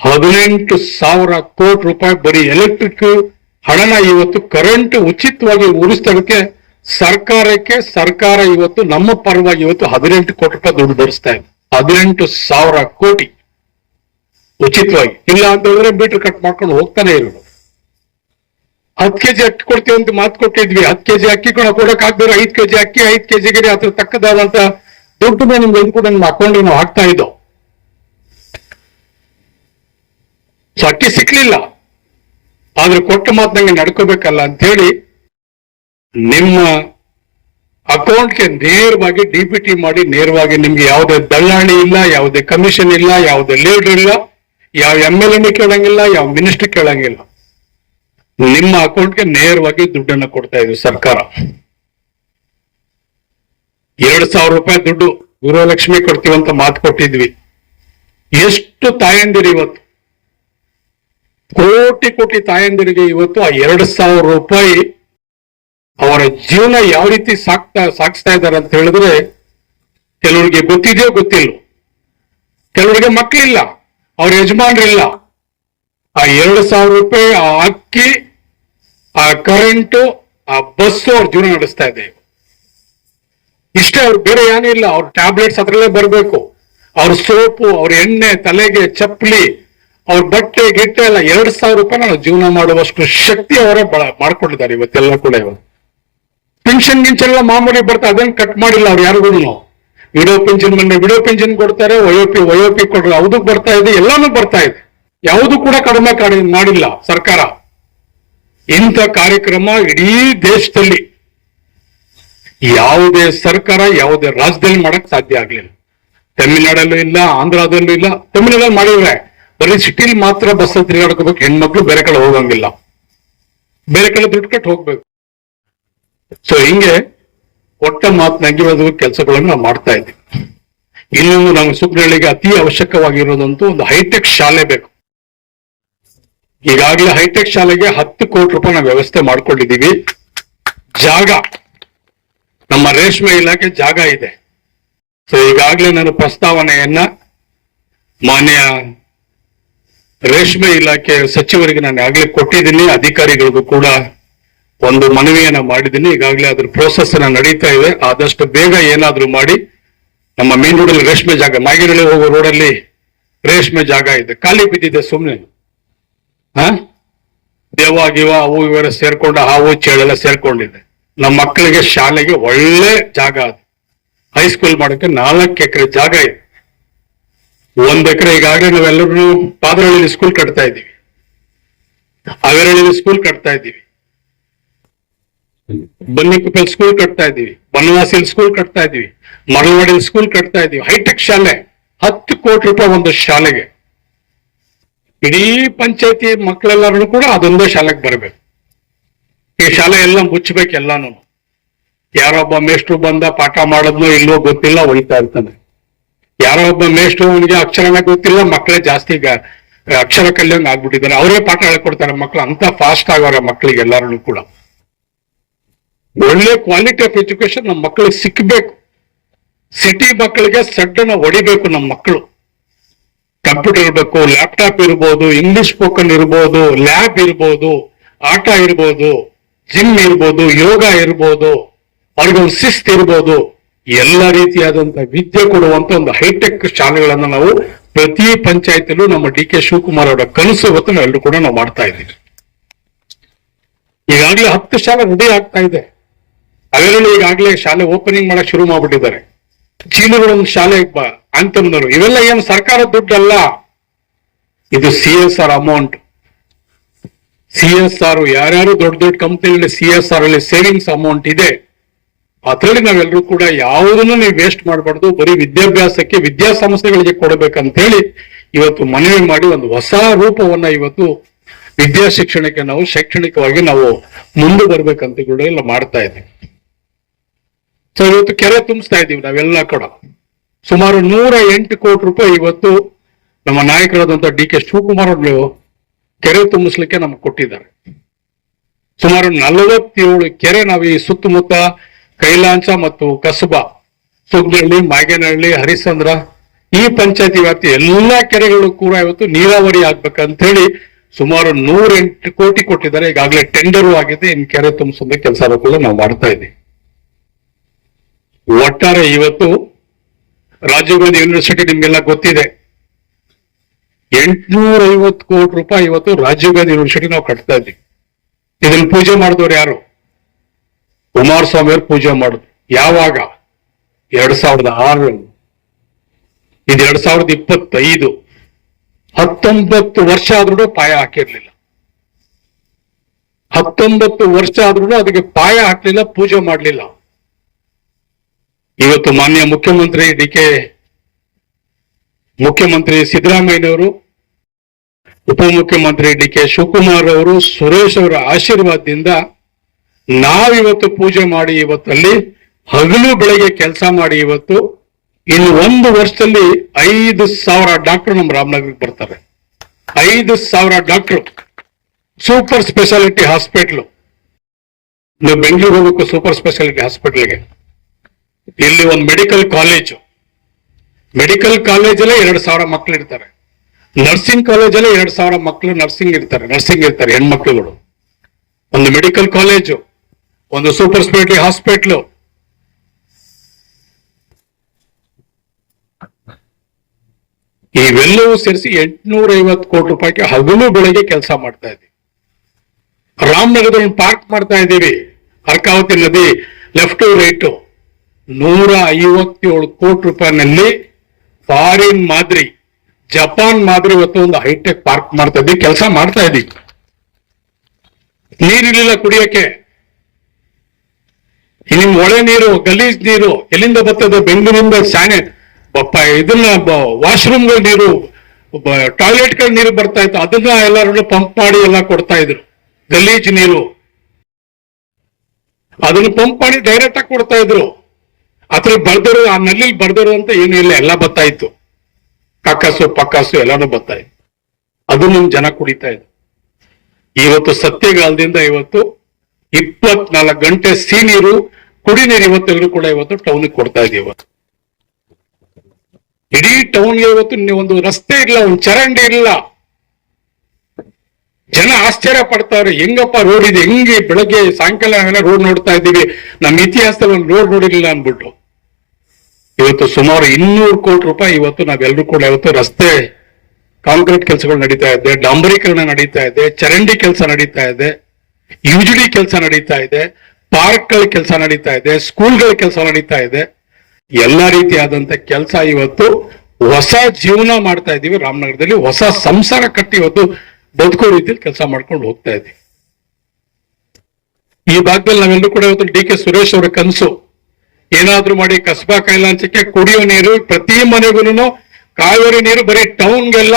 ₹18,000 ಕೋಟಿ ಬರೀ ಎಲೆಕ್ಟ್ರಿಕ್ ಹಣನ ಇವತ್ತು ಕರೆಂಟ್ ಉಚಿತವಾಗಿ ಉಳಿಸ್ತದಕ್ಕೆ ಸರ್ಕಾರ ಇವತ್ತು ನಮ್ಮ ಪರವಾಗಿ ಇವತ್ತು ₹18 ಕೋಟಿ ದುಡ್ಡು ಭರಿಸ್ತಾ ಇದೆ. ₹18,000 ಕೋಟಿ ಉಚಿತವಾಗಿ. ಇಲ್ಲ ಅಂತ ಹೇಳಿದ್ರೆ ಮೀಟರ್ ಕಟ್ ಮಾಡ್ಕೊಂಡು ಹೋಗ್ತಾನೆ ಇರೋದು. 10 ಕೆಜಿ ಅಕ್ಕಿ ಕೊಡ್ತೀವಿ ಅಂತ ಮಾತು ಕೊಟ್ಟಿದ್ವಿ. 10 ಕೆಜಿ ಅಕ್ಕಿ ಕೊಡಕ್ ಆಗ್ತಾರೆ. 5 ಕೆಜಿ ಅಕ್ಕಿ, 5 ಕೆಜಿಗೆ ಅದ್ರ ತಕ್ಕದಾದಂತ ದುಡ್ಡು ನಿಮ್ಗೆ ಇದು ಕೂಡ ನಿಮ್ಮ ಅಕೌಂಟಿಗೆ ನಾವು ಹಾಕ್ತಾ ಇದ್ದೋ. ಸೊ ಅಕ್ಕಿ ಸಿಕ್ಲಿಲ್ಲ, ಆದ್ರೆ ಕೊಟ್ಟ ಮಾತಂಗೆ ನಡ್ಕೋಬೇಕಲ್ಲ ಅಂತ ಹೇಳಿ ನಿಮ್ಮ ಅಕೌಂಟ್ಗೆ ನೇರವಾಗಿ DBT ಮಾಡಿ ನೇರವಾಗಿ ನಿಮ್ಗೆ ಯಾವುದೇ ದಳ್ಳಾಳಿ ಇಲ್ಲ, ಯಾವುದೇ ಕಮಿಷನ್ ಇಲ್ಲ, ಯಾವುದೇ ಲೀಡರ್ ಇಲ್ಲ, ಯಾವ MLA ಕೇಳಂಗಿಲ್ಲ, ಯಾವ ಮಿನಿಸ್ಟರ್ ಕೇಳಂಗಿಲ್ಲ. ನಿಮ್ಮ ಅಕೌಂಟ್ಗೆ ನೇರವಾಗಿ ದುಡ್ಡನ್ನು ಕೊಡ್ತಾ ಇದೆ ಸರ್ಕಾರ. ₹2,000 ದುಡ್ಡು ಗೃಹಲಕ್ಷ್ಮಿ ಕೊಡ್ತೀವಂತ ಮಾತು ಕೊಟ್ಟಿದ್ವಿ. ಎಷ್ಟು ತಾಯಂದಿರು ಇವತ್ತು ಕೋಟಿ ತಾಯಂದಿರಿಗೆ ಇವತ್ತು ಆ ₹2,000 ಅವರ ಜೀವನ ಯಾವ ರೀತಿ ಸಾಗಿಸ್ತಾ ಇದ್ದಾರೆ ಅಂತ ಹೇಳಿದ್ರೆ ಕೆಲವರಿಗೆ ಗೊತ್ತಿದೆಯೋ ಗೊತ್ತಿಲ್ಲ, ಕೆಲವರಿಗೆ ಮಕ್ಕಳಿಲ್ಲ, ಅವ್ರ ಯಜಮಾನ್ರಿಲ್ಲ. ಆ ₹2,000 ಆ ಅಕ್ಕಿ, ಆ ಕರೆಂಟು, ಆ ಬಸ್ಸು ಅವ್ರ ಜೀವನ ನಡೆಸ್ತಾ ಇದೆ. ಇಷ್ಟೇ, ಅವ್ರು ಬೇರೆ ಏನಿಲ್ಲ. ಅವ್ರ ಟ್ಯಾಬ್ಲೆಟ್ಸ್ ಅದ್ರಲ್ಲೇ ಬರ್ಬೇಕು, ಅವ್ರ ಸೋಪು, ಅವ್ರ ಎಣ್ಣೆ, ತಲೆಗೆ ಚಪ್ಪಲಿ, ಅವ್ರ ಬಟ್ಟೆ ಗಿಟ್ಟೆ ಎಲ್ಲ ₹2,000 ನಾವು ಜೀವನ ಮಾಡುವಷ್ಟು ಶಕ್ತಿ ಅವರೇ ಮಾಡ್ಕೊಂಡಿದ್ದಾರೆ ಇವತ್ತೆಲ್ಲ ಕೂಡ. ಇವತ್ತು ಪೆನ್ಷನ್ ಗಿನ್ಷನ್ ಮಾಮೂಲಿ ಬರ್ತಾ, ಅದನ್ನ ಕಟ್ ಮಾಡಿಲ್ಲ ಅವ್ರು ಯಾರಿಗೂ. ವಿಡೋ ಪೆನ್ಷನ್ ಬಂದ್ರೆ ವಿಡೋ ಪೆನ್ಷನ್ ಕೊಡ್ತಾರೆ, ವಯೋಪಿ ಕೊಡ್ತಾರೆ, ಯಾವುದಕ್ಕೆ ಬರ್ತಾ ಇದೆ, ಎಲ್ಲಾನು ಬರ್ತಾ ಇದೆ. ಯಾವುದು ಕೂಡ ಕಡಿಮೆ ಮಾಡಿಲ್ಲ ಸರ್ಕಾರ. ಇಂಥ ಕಾರ್ಯಕ್ರಮ ಇಡೀ ದೇಶದಲ್ಲಿ ಯಾವುದೇ ಸರ್ಕಾರ ಯಾವುದೇ ರಾಜ್ಯದಲ್ಲಿ ಮಾಡಕ್ ಸಾಧ್ಯ ಆಗ್ಲಿಲ್ಲ. ತಮಿಳ್ನಾಡಲ್ಲೂ ಇಲ್ಲ, ಆಂಧ್ರದಲ್ಲೂ ಇಲ್ಲ. ತಮಿಳ್ನಾಡಲ್ಲಿ ಮಾಡಿದ್ರೆ ಬರೀ ಸಿಟಿಲಿ ಮಾತ್ರ ಬಸ್ ತಿರುಗಾಡ್ಕೋಬೇಕು, ಹೆಣ್ಮಕ್ಳು ಬೇರೆ ಕಡೆ ಹೋಗಂಗಿಲ್ಲ, ಬೇರೆ ಕಡೆ ದುಡ್ಡು ಕಟ್ಟು ಹೋಗ್ಬೇಕು. ಸೊ ಹಿಂಗೆ ಕೊಟ್ಟ ಮಾತನಾಗಿರೋದು ಕೆಲಸಗಳನ್ನು ನಾವು ಮಾಡ್ತಾ ಇದ್ದೀವಿ. ಇನ್ನೊಂದು ನಮ್ಗೆ ಸುಗ್ರಳಿಗೆ ಅತಿ ಅವಶ್ಯಕವಾಗಿರೋದಂತೂ ಒಂದು ಹೈಟೆಕ್ ಶಾಲೆ ಬೇಕು. ಈಗಾಗಲೇ ಹೈಟೆಕ್ ಶಾಲೆಗೆ ₹10 ಕೋಟಿ ನಾವು ವ್ಯವಸ್ಥೆ ಮಾಡ್ಕೊಂಡಿದ್ದೀವಿ. ಜಾಗ ನಮ್ಮ ರೇಷ್ಮೆ ಇಲಾಖೆ ಜಾಗ ಇದೆ. ಸೊ ಈಗಾಗಲೇ ನಾನು ಪ್ರಸ್ತಾವನೆಯನ್ನ ಮಾನ್ಯ ರೇಷ್ಮೆ ಇಲಾಖೆ ಸಚಿವರಿಗೆ ನಾನು ಆಗ್ಲೇ ಕೊಟ್ಟಿದ್ದೀನಿ. ಅಧಿಕಾರಿಗಳಿಗೂ ಕೂಡ ಒಂದು ಮನವಿಯನ್ನ ಮಾಡಿದ್ದೀನಿ. ಈಗಾಗಲೇ ಅದ್ರ ಪ್ರೋಸೆಸ್ ನಡೀತಾ ಇದೆ. ಆದಷ್ಟು ಬೇಗ ಏನಾದ್ರೂ ಮಾಡಿ ನಮ್ಮ ಮೇನ್ ರೋಡಲ್ಲಿ ರೇಷ್ಮೆ ಜಾಗ, ಮಾಗಿರಳ್ಳಿ ಹೋಗೋ ರೋಡಲ್ಲಿ ರೇಷ್ಮೆ ಜಾಗ ಇದೆ, ಖಾಲಿ ಬಿದ್ದಿದೆ ಸುಮ್ನೆ. ದೇವ ಗಿವ ಅವು ಇವೆಲ್ಲ ಸೇರ್ಕೊಂಡು ಹಾವು ಚೇಳೆಲ್ಲ ಸೇರ್ಕೊಂಡಿದೆ. ನಮ್ಮ ಮಕ್ಕಳಿಗೆ ಶಾಲೆಗೆ ಒಳ್ಳೆ ಜಾಗ ಅದು. ಹೈಸ್ಕೂಲ್ ಮಾಡೋಕೆ 4 ಎಕರೆ ಜಾಗ ಇದೆ. 1 ಎಕರೆ ಈಗಾಗಲೇ ನಾವೆಲ್ಲರೂ ಪಾದರಹಳ್ಳಿ ಸ್ಕೂಲ್ ಕಟ್ತಾ ಇದ್ದೀವಿ, ಅವೆರಳ್ಳಿ ಸ್ಕೂಲ್ ಕಟ್ತಾ ಇದ್ದೀವಿ, ಬನ್ನಿಕುಪ್ಪೆ ಸ್ಕೂಲ್ ಕಟ್ತಾ ಇದ್ದೀವಿ, ಬನವಾಸಿಲ್ ಸ್ಕೂಲ್ ಕಟ್ತಾ ಇದ್ದೀವಿ, ಮರಳವಾಡಿಲ್ ಸ್ಕೂಲ್ ಕಟ್ತಾ ಇದ್ದೀವಿ. ಹೈಟೆಕ್ ಶಾಲೆ ₹10 ಕೋಟಿ ಒಂದು ಶಾಲೆಗೆ. ಇಡೀ ಪಂಚಾಯತಿ ಮಕ್ಕಳೆಲ್ಲರೂ ಕೂಡ ಅದೊಂದೇ ಶಾಲೆಗೆ ಬರಬೇಕು. ಈ ಶಾಲೆ ಎಲ್ಲ ಮುಚ್ಚಬೇಕು ಎಲ್ಲಾನು. ಯಾರೊಬ್ಬ ಮೇಷ್ಟ್ರು ಬಂದ ಪಾಠ ಮಾಡೋದ್ನೋ ಇಲ್ವೋ ಗೊತ್ತಿಲ್ಲ, ಹೊಯ್ತಾ ಇರ್ತಾನೆ. ಯಾರೋ ಒಬ್ಬ ಮೇಷ್ಟ್ರು, ಅವನಿಗೆ ಅಕ್ಷರನೇ ಗೊತ್ತಿಲ್ಲ, ಮಕ್ಕಳೇ ಜಾಸ್ತಿ ಅಕ್ಷರ ಕಲಿಯಂಗ್ ಆಗ್ಬಿಟ್ಟಿದ್ದಾರೆ. ಅವರೇ ಪಾಠ ಹೇಳ್ಕೊಡ್ತಾರೆ ಮಕ್ಕಳು. ಅಂತ ಫಾಸ್ಟ್ ಆಗೋರ ಮಕ್ಕಳಿಗೆ ಎಲ್ಲರೂ ಕೂಡ. ಒಳ್ಳೆ ಕ್ವಾಲಿಟಿ ಆಫ್ ಎಜುಕೇಶನ್ ನಮ್ಮ ಮಕ್ಕಳಿಗೆ ಸಿಕ್ಬೇಕು. ಸಿಟಿ ಮಕ್ಕಳಿಗೆ ಸಡ್ಡನ್ನ ಹೊಡಿಬೇಕು ನಮ್ಮ ಮಕ್ಕಳು. ಕಂಪ್ಯೂಟರ್ ಇರಬೇಕು, ಲ್ಯಾಪ್ಟಾಪ್ ಇರ್ಬೋದು, ಇಂಗ್ಲಿಷ್ ಸ್ಪೋಕನ್ ಇರ್ಬೋದು, ಲ್ಯಾಬ್ ಇರ್ಬೋದು, ಆಟ ಇರ್ಬೋದು, ಜಿಮ್ ಇರ್ಬೋದು, ಯೋಗ ಇರ್ಬೋದು, ಅವ್ರಿಗೆ ಒಂದು ಶಿಸ್ತು ಇರ್ಬೋದು, ಎಲ್ಲ ರೀತಿಯಾದಂತ ವಿದ್ಯೆ ಕೊಡುವಂತ ಒಂದು ಹೈಟೆಕ್ ಶಾಲೆಗಳನ್ನ ನಾವು ಪ್ರತಿ ಪಂಚಾಯತಿಲೂ ನಮ್ಮ ಡಿ ಕೆ ಶಿವಕುಮಾರ್ ಅವರ ಕನಸು ಇವತ್ತು ನಾವೆಲ್ಲರೂ ಕೂಡ ನಾವು ಮಾಡ್ತಾ ಇದ್ದೀವಿ. ಈಗಾಗಲೇ 10 ಶಾಲೆ ರೆಡಿ ಆಗ್ತಾ ಇದೆ. ಅವೆರಡು ಈಗಾಗಲೇ ಶಾಲೆ ಓಪನಿಂಗ್ ಮಾಡಕ್ ಶುರು ಮಾಡ್ಬಿಟ್ಟಿದ್ದಾರೆ. ಚೀಲುಗಳೊಂದು ಶಾಲೆ ಅಂತಂದರು. ಇವೆಲ್ಲ ಏನು ಸರ್ಕಾರ ದುಡ್ಡಲ್ಲ, ಇದು CSR ಅಮೌಂಟ್. CSR ಯಾರ್ಯಾರು ದೊಡ್ಡ ದೊಡ್ಡ ಕಂಪ್ನಿಗಳಲ್ಲಿ CSR ಅಲ್ಲಿ ಸೇವಿಂಗ್ಸ್ ಅಮೌಂಟ್ ಇದೆ, ಅದರಲ್ಲಿ ನಾವೆಲ್ಲರೂ ಕೂಡ ಯಾವುದನ್ನು ನೀವು ವೇಸ್ಟ್ ಮಾಡಬಾರ್ದು, ಬರೀ ವಿದ್ಯಾಭ್ಯಾಸಕ್ಕೆ ವಿದ್ಯಾಸಂಸ್ಥೆಗಳಿಗೆ ಕೊಡಬೇಕಂತ ಹೇಳಿ ಇವತ್ತು ಮನವಿ ಮಾಡಿ ಒಂದು ಹೊಸ ರೂಪವನ್ನ ಇವತ್ತು ವಿದ್ಯಾ ಶಿಕ್ಷಣಕ್ಕೆ ನಾವು ಶೈಕ್ಷಣಿಕವಾಗಿ ನಾವು ಮುಂದೆ ಬರ್ಬೇಕಂತ ಕೂಡ ಎಲ್ಲ ಮಾಡ್ತಾ ಇದ್ದೀವಿ. ಸೊ ಇವತ್ತು ಕೆರೆ ತುಂಬಿಸ್ತಾ ಇದ್ದೀವಿ ನಾವೆಲ್ಲ ಕೂಡ. ಸುಮಾರು 108 ಕೋಟಿ ರೂಪಾಯಿ ಇವತ್ತು ನಮ್ಮ ನಾಯಕರಾದಂತಹ ಡಿ ಕೆ ಶಿವಕುಮಾರ್ ಅವರು ಕೆರೆ ತುಂಬಿಸ್ಲಿಕ್ಕೆ ನಮ್ಗೆ ಕೊಟ್ಟಿದ್ದಾರೆ. ಸುಮಾರು 47 ಕೆರೆ ನಾವು ಈ ಸುತ್ತಮುತ್ತ ಕೈಲಾಂಚ ಮತ್ತು ಕಸಬಾ, ಸುಗ್ನಹಳ್ಳಿ, ಮಾಗೇನಹಳ್ಳಿ, ಹರಿಸಂದ್ರ ಈ ಪಂಚಾಯತಿ ವ್ಯಾಪ್ತಿ ಎಲ್ಲಾ ಕೆರೆಗಳು ಕೂಡ ಇವತ್ತು ನೀರಾವರಿ ಆಗ್ಬೇಕಂತ ಹೇಳಿ ಸುಮಾರು 108 ಕೋಟಿ ಕೊಟ್ಟಿದ್ದಾರೆ. ಈಗಾಗಲೇ ಟೆಂಡರ್ ಆಗಿದೆ. ಇನ್ನು ಕೆರೆ ತುಂಬಿಸೋದ ಕೆಲಸ ಕೂಡ ನಾವು ಮಾಡ್ತಾ ಇದ್ದೀವಿ. ಒಟ್ಟಾರೆ ಇವತ್ತು ರಾಜೀವ್ ಗಾಂಧಿ ಯೂನಿವರ್ಸಿಟಿ ನಿಮ್ಗೆಲ್ಲ ಗೊತ್ತಿದೆ, 850 ಕೋಟಿ ರೂಪಾಯಿ ಇವತ್ತು ರಾಜೀವ್ ಗಾಂಧಿ ಯೂನಿವರ್ಸಿಟಿ ನಾವು ಕಟ್ತಾ ಇದ್ದೀವಿ. ಇದನ್ನ ಪೂಜೆ ಮಾಡಿದವ್ರು ಯಾರು? ಕುಮಾರಸ್ವಾಮಿ ಅವರು ಪೂಜೆ ಮಾಡುದು. ಯಾವಾಗ? 2006. ಇದು 2025. 19 ವರ್ಷ ಆದ್ರೂ ಪಾಯ ಹಾಕಿರ್ಲಿಲ್ಲ. 19 ವರ್ಷ ಆದ್ರೂ ಅದಕ್ಕೆ ಪಾಯ ಹಾಕ್ಲಿಲ್ಲ, ಪೂಜೆ ಮಾಡ್ಲಿಲ್ಲ. ಇವತ್ತು ಮಾನ್ಯ ಮುಖ್ಯಮಂತ್ರಿ ಸಿದ್ದರಾಮಯ್ಯನವರು, ಉಪಮುಖ್ಯಮಂತ್ರಿ ಡಿ ಕೆ ಶಿವಕುಮಾರ್ ಅವರು, ಸುರೇಶ್ ಅವರ ಆಶೀರ್ವಾದದಿಂದ ನಾವಿವತ್ತು ಪೂಜೆ ಮಾಡಿ ಇವತ್ತಲ್ಲಿ ಹಗಲು ಬೆಳಗ್ಗೆ ಕೆಲಸ ಮಾಡಿ ಇವತ್ತು ಇನ್ನು 1 ವರ್ಷದಲ್ಲಿ 5,000 ಡಾಕ್ಟರ್ ನಮ್ಮ ರಾಮನಗರಕ್ಕೆ ಬರ್ತಾರೆ. 5,000 ಡಾಕ್ಟರ್. Super speciality hospital. ನೀವು ಬೆಂಗಳೂರು ಹೋಗ್ಬೇಕು ಸೂಪರ್ ಸ್ಪೆಷಾಲಿಟಿ ಹಾಸ್ಪಿಟಲ್ಗೆ. ಇಲ್ಲಿ ಒಂದು ಮೆಡಿಕಲ್ ಕಾಲೇಜು. ಮೆಡಿಕಲ್ ಕಾಲೇಜಲ್ಲೇ 2,000 ಮಕ್ಕಳು ಇರ್ತಾರೆ. ನರ್ಸಿಂಗ್ ಕಾಲೇಜಲ್ಲೇ 2,000 ಮಕ್ಕಳು ನರ್ಸಿಂಗ್ ಇರ್ತಾರೆ ಹೆಣ್ಮಕ್ಳುಗಳು. ಒಂದು ಮೆಡಿಕಲ್ ಕಾಲೇಜು, ಒಂದು ಸೂಪರ್ ಸ್ಪೆಷಾಲಿಟಿ ಹಾಸ್ಪಿಟ್ಲು. ಇವೆಲ್ಲವೂ ಸೇರಿಸಿ 850 ಕೋಟಿ ರೂಪಾಯಿಗೆ ಹಗಲು ಬೆಳಗ್ಗೆ ಕೆಲಸ ಮಾಡ್ತಾ ಇದ್ದೀವಿ. ರಾಮನಗರದಲ್ಲಿ ಪಾರ್ಕ್ ಮಾಡ್ತಾ ಇದ್ದೀವಿ. ಅರ್ಕಾವತಿ ನದಿ ಲೆಫ್ಟ್ ರೈಟ್ 157 ಕೋಟಿ ರೂಪಾಯಿನಲ್ಲಿ ಫಾರಿನ್ ಮಾದರಿ, ಜಪಾನ್ ಮಾದರಿ ಇವತ್ತು ಒಂದು ಹೈಟೆಕ್ ಪಾರ್ಕ್ ಮಾಡ್ತಾ ಇದ್ದೀವಿ, ಕೆಲಸ ಮಾಡ್ತಾ ಇದ್ದೀವಿ. ನೀರಿರ್ಲಿಲ್ಲ ಕುಡಿಯಕ್ಕೆ. ನಿಮ್ ಒಳೆ ನೀರು, ಗಲೀಜ್ ನೀರು ಎಲ್ಲಿಂದ ಬರ್ತದೆ? ಬೆಂಗಳೂರಿಂದ ಇದನ್ನ ವಾಶ್ರೂಮ್ಗಳ ನೀರು, ಟಾಯ್ಲೆಟ್ಗಳ ನೀರು ಬರ್ತಾ ಇತ್ತು. ಅದನ್ನ ಎಲ್ಲರೂ ಪಂಪ್ ಮಾಡಿ ಎಲ್ಲ ಕೊಡ್ತಾ ಇದ್ರು. ಗಲೀಜ್ ನೀರು ಅದನ್ನ ಪಂಪ್ ಮಾಡಿ ಡೈರೆಕ್ಟ್ ಆಗಿ ಕೊಡ್ತಾ ಇದ್ರು. ಅದ್ರಲ್ಲಿ ಬರ್ದರು, ಆ ನಲ್ಲಿ ಬರ್ದರು ಅಂತ ಏನೂ ಇಲ್ಲ, ಎಲ್ಲ ಬರ್ತಾ ಇತ್ತು. ಕಕ್ಕಾಸು ಪಕ್ಕಾಸು ಎಲ್ಲಾನು ಬರ್ತಾ ಇತ್ತು. ಅದನ್ನು ಜನ ಕುಡಿತಾ ಇದ್ರು. ಇವತ್ತು ಸತ್ಯಗಾಲದಿಂದ ಇವತ್ತು 24 ಗಂಟೆ ಸಿಹಿ ನೀರು, ಕುಡಿ ನೀರು ಇವತ್ತೆಲ್ಲರೂ ಕೂಡ ಇವತ್ತು ಟೌನ್ಗೆ ಕೊಡ್ತಾ ಇದೀವಿ. ಇಡೀ ಟೌನ್ಗೆ ಇವತ್ತು ಒಂದು ರಸ್ತೆ ಇಲ್ಲ, ಒಂದು ಚರಂಡಿ ಇಲ್ಲ. ಜನ ಆಶ್ಚರ್ಯ ಪಡ್ತಾವ್ರೆ, ಹೆಂಗಪ್ಪ ರೋಡ್ ಇದೆ, ಹೆಂಗೆ ಬೆಳಗ್ಗೆ ಸಾಯಂಕಾಲ ರೋಡ್ ನೋಡ್ತಾ ಇದ್ದೀವಿ, ನಮ್ಮ ಇತಿಹಾಸದಲ್ಲಿ ಒಂದು ರೋಡ್ ನೋಡಿರ್ಲಿಲ್ಲ ಅನ್ಬಿಟ್ಟು. ಇವತ್ತು ಸುಮಾರು 200 ಕೋಟಿ ರೂಪಾಯಿ ಇವತ್ತು ನಾವೆಲ್ಲರೂ ಕೂಡ ಇವತ್ತು ರಸ್ತೆ ಕಾಂಕ್ರೀಟ್ ಕೆಲಸಗಳು ನಡೀತಾ ಇದೆ, ಡಾಂಬರೀಕರಣ ನಡೀತಾ ಇದೆ, ಚರಂಡಿ ಕೆಲಸ ನಡೀತಾ ಇದೆ, ಯುಜಿಡಿ ಕೆಲಸ ನಡೀತಾ ಇದೆ, ಪಾರ್ಕ್ಗಳ ಕೆಲಸ ನಡೀತಾ ಇದೆ, ಸ್ಕೂಲ್ಗಳ ಕೆಲಸ ನಡೀತಾ ಇದೆ. ಎಲ್ಲ ರೀತಿಯಾದಂತ ಕೆಲಸ ಇವತ್ತು ಹೊಸ ಜೀವನ ಮಾಡ್ತಾ ಇದ್ದೀವಿ ರಾಮನಗರದಲ್ಲಿ. ಹೊಸ ಸಂಸಾರ ಕಟ್ಟಿ ಇವತ್ತು ಬದುಕೋ ರೀತಿಯಲ್ಲಿ ಕೆಲಸ ಮಾಡ್ಕೊಂಡು ಹೋಗ್ತಾ ಇದ್ದೀವಿ. ಈ ಭಾಗದಲ್ಲಿ ನಾವೆಲ್ಲರೂ ಕೂಡ ಇವತ್ತು ಡಿ ಕೆ ಸುರೇಶ್ ಅವರ ಕನಸು, ಏನಾದ್ರೂ ಮಾಡಿ ಕಸಬಾ ಕೈಲಾಂಚಕ್ಕೆ ಕುಡಿಯೋ ನೀರು ಪ್ರತಿ ಮನೆಗೂ ಕಾವೇರಿ ನೀರು, ಬರೀ ಟೌನ್ಗೆಲ್ಲ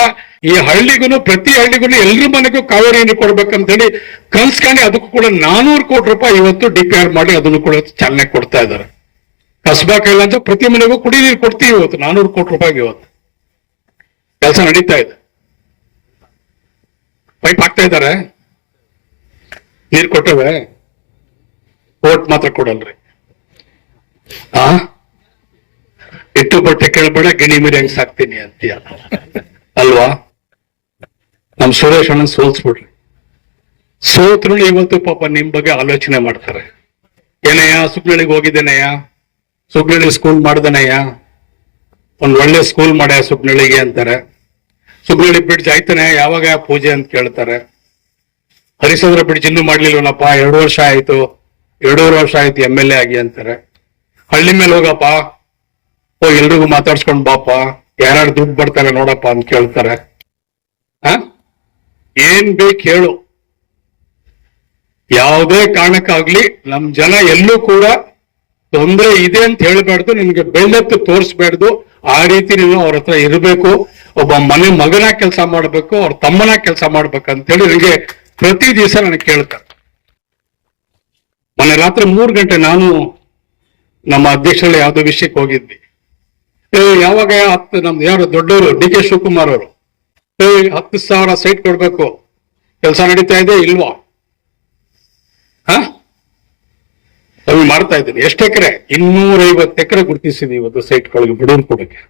ಈ ಹಳ್ಳಿಗೂ, ಪ್ರತಿ ಹಳ್ಳಿಗೂ ಎಲ್ರ ಮನೆಗೂ ಕಾವೇರಿ ನೀರು ಕೊಡ್ಬೇಕಂತ ಹೇಳಿ ಕನ್ಸ್ಕೊಂಡು ಅದಕ್ಕೂ ಕೂಡ 400 ಕೋಟಿ ರೂಪಾಯಿ ಇವತ್ತು DPR ಮಾಡಿ ಅದನ್ನು ಕೂಡ ಚಾಲನೆ ಕೊಡ್ತಾ ಇದ್ದಾರೆ. ಕಸಬಾ ಕೈಲಾಂಚ ಪ್ರತಿ ಮನೆಗೂ ಕುಡಿ ನೀರು ಕೊಡ್ತೀವಿ ಇವತ್ತು 400 ಕೋಟಿ ರೂಪಾಯಿಗೆ ಇವತ್ತು ಕೆಲಸ ನಡೀತಾ ಇದೆ. ಪೈಪ್ ಹಾಕ್ತಾ ಇದ್ದಾರೆ, ನೀರು ಕೊಟ್ಟವೆ, ಓಟ್ ಮಾತ್ರ ಕೊಡಲ್ರಿ. ಇಟ್ಟು ಬಟ್ಟೆ ಕೇಳಬೇಡ, ಗಿಣಿ ಮೀರಿ ಹೆಂಗ್ ಸಾಕ್ತೀನಿ ಅಂತೀಯ ಅಲ್ವಾ? ನಮ್ ಸುರೇಶ್ ಅಣ್ಣ ಸೋಲ್ಸ್ಬಿಡ್ರಿ. ಸೋತ್ರು ಇವತ್ತು ಪಾಪ ನಿಮ್ ಬಗ್ಗೆ ಆಲೋಚನೆ ಮಾಡ್ತಾರೆ. ಏನಯ್ಯ ಸುಗ್ನಳ್ಳಿಗೆ ಹೋಗಿದ್ದೇನಯ್ಯ, ಸುಗ್ನಳ್ಳಿ ಸ್ಕೂಲ್ ಮಾಡ್ದೇನಯ್ಯ, ಒಂದ್ ಒಳ್ಳೆ ಸ್ಕೂಲ್ ಮಾಡ್ಯ ಸುಗ್ನಳ್ಳಿಗೆ ಅಂತಾರೆ. ಸುಗ್ನಳ್ಳಿ ಬ್ರಿಡ್ಜ್ ಆಯ್ತಾನೆ, ಯಾವಾಗ ಪೂಜೆ ಅಂತ ಕೇಳ್ತಾರೆ. ಹರಿಶ್ಚಂದ್ರ ಬ್ರಿಡ್ಜ್ ಇನ್ನೂ ಮಾಡ್ಲಿಲ್ವನಪ್ಪ, 2 ವರ್ಷ ಆಯ್ತು, 2.5 ವರ್ಷ ಆಯ್ತು MLA ಆಗಿ ಅಂತಾರೆ. ಹಳ್ಳಿ ಮೇಲೆ ಹೋಗಪ್ಪ, ಹೋಗಿ ಎಲ್ರಿಗೂ ಮಾತಾಡ್ಸ್ಕೊಂಡ್ ಬಾಪ, ಯಾರ್ಯಾರು ದುಡ್ಡು ಬರ್ತಾರೆ ನೋಡಪ್ಪ ಅಂತ ಕೇಳ್ತಾರೆ. ಏನ್ ಬೇಕು ಹೇಳು, ಯಾವುದೇ ಕಾರಣಕ್ಕಾಗ್ಲಿ ನಮ್ ಜನ ಎಲ್ಲೂ ಕೂಡ ತೊಂದ್ರೆ ಇದೆ ಅಂತ ಹೇಳ್ಬಾರ್ದು, ನಿನ್ಗೆ ಬೆಳ್ಳೆತ್ತು ತೋರಿಸ್ಬಾರ್ದು. ಆ ರೀತಿ ನೀನು ಅವ್ರ ಹತ್ರ ಇರಬೇಕು. ಒಬ್ಬ ಮನೆ ಮಗನ ಕೆಲಸ ಮಾಡ್ಬೇಕು, ಅವ್ರ ತಮ್ಮನ ಕೆಲಸ ಮಾಡ್ಬೇಕಂತೇಳಿ ನನಗೆ ಪ್ರತಿ ದಿವಸ ನನಗೆ ಕೇಳ್ತಾರೆ. ಮೊನ್ನೆ ರಾತ್ರಿ 3 ಗಂಟೆ ನಾನು ನಮ್ಮ ಅಧ್ಯಕ್ಷರಲ್ಲಿ ಯಾವ್ದೋ ವಿಷಯಕ್ಕೆ ಹೋಗಿದ್ವಿ. ಯಾವಾಗ ನಮ್ದು ಯಾರು ದೊಡ್ಡವರು DK ಶಿವಕುಮಾರ್ ಅವರು 10,000 ಸೈಟ್ ಕೊಡ್ಬೇಕು, ಕೆಲಸ ನಡೀತಾ ಇದೆ ಇಲ್ವಾ? ಅవి ಮಾಡ್ತಾ ಇದ್ದೀನಿ. ಎಷ್ಟು ಎಕರೆ? 250 ಎಕರೆ ಗುರುತಿಸಿದ್ವಿ ಇವತ್ತು ಸೈಟ್ಗಳಿಗೆ ಬಿಡೋರು ಕೊಡಕ್ಕೆ.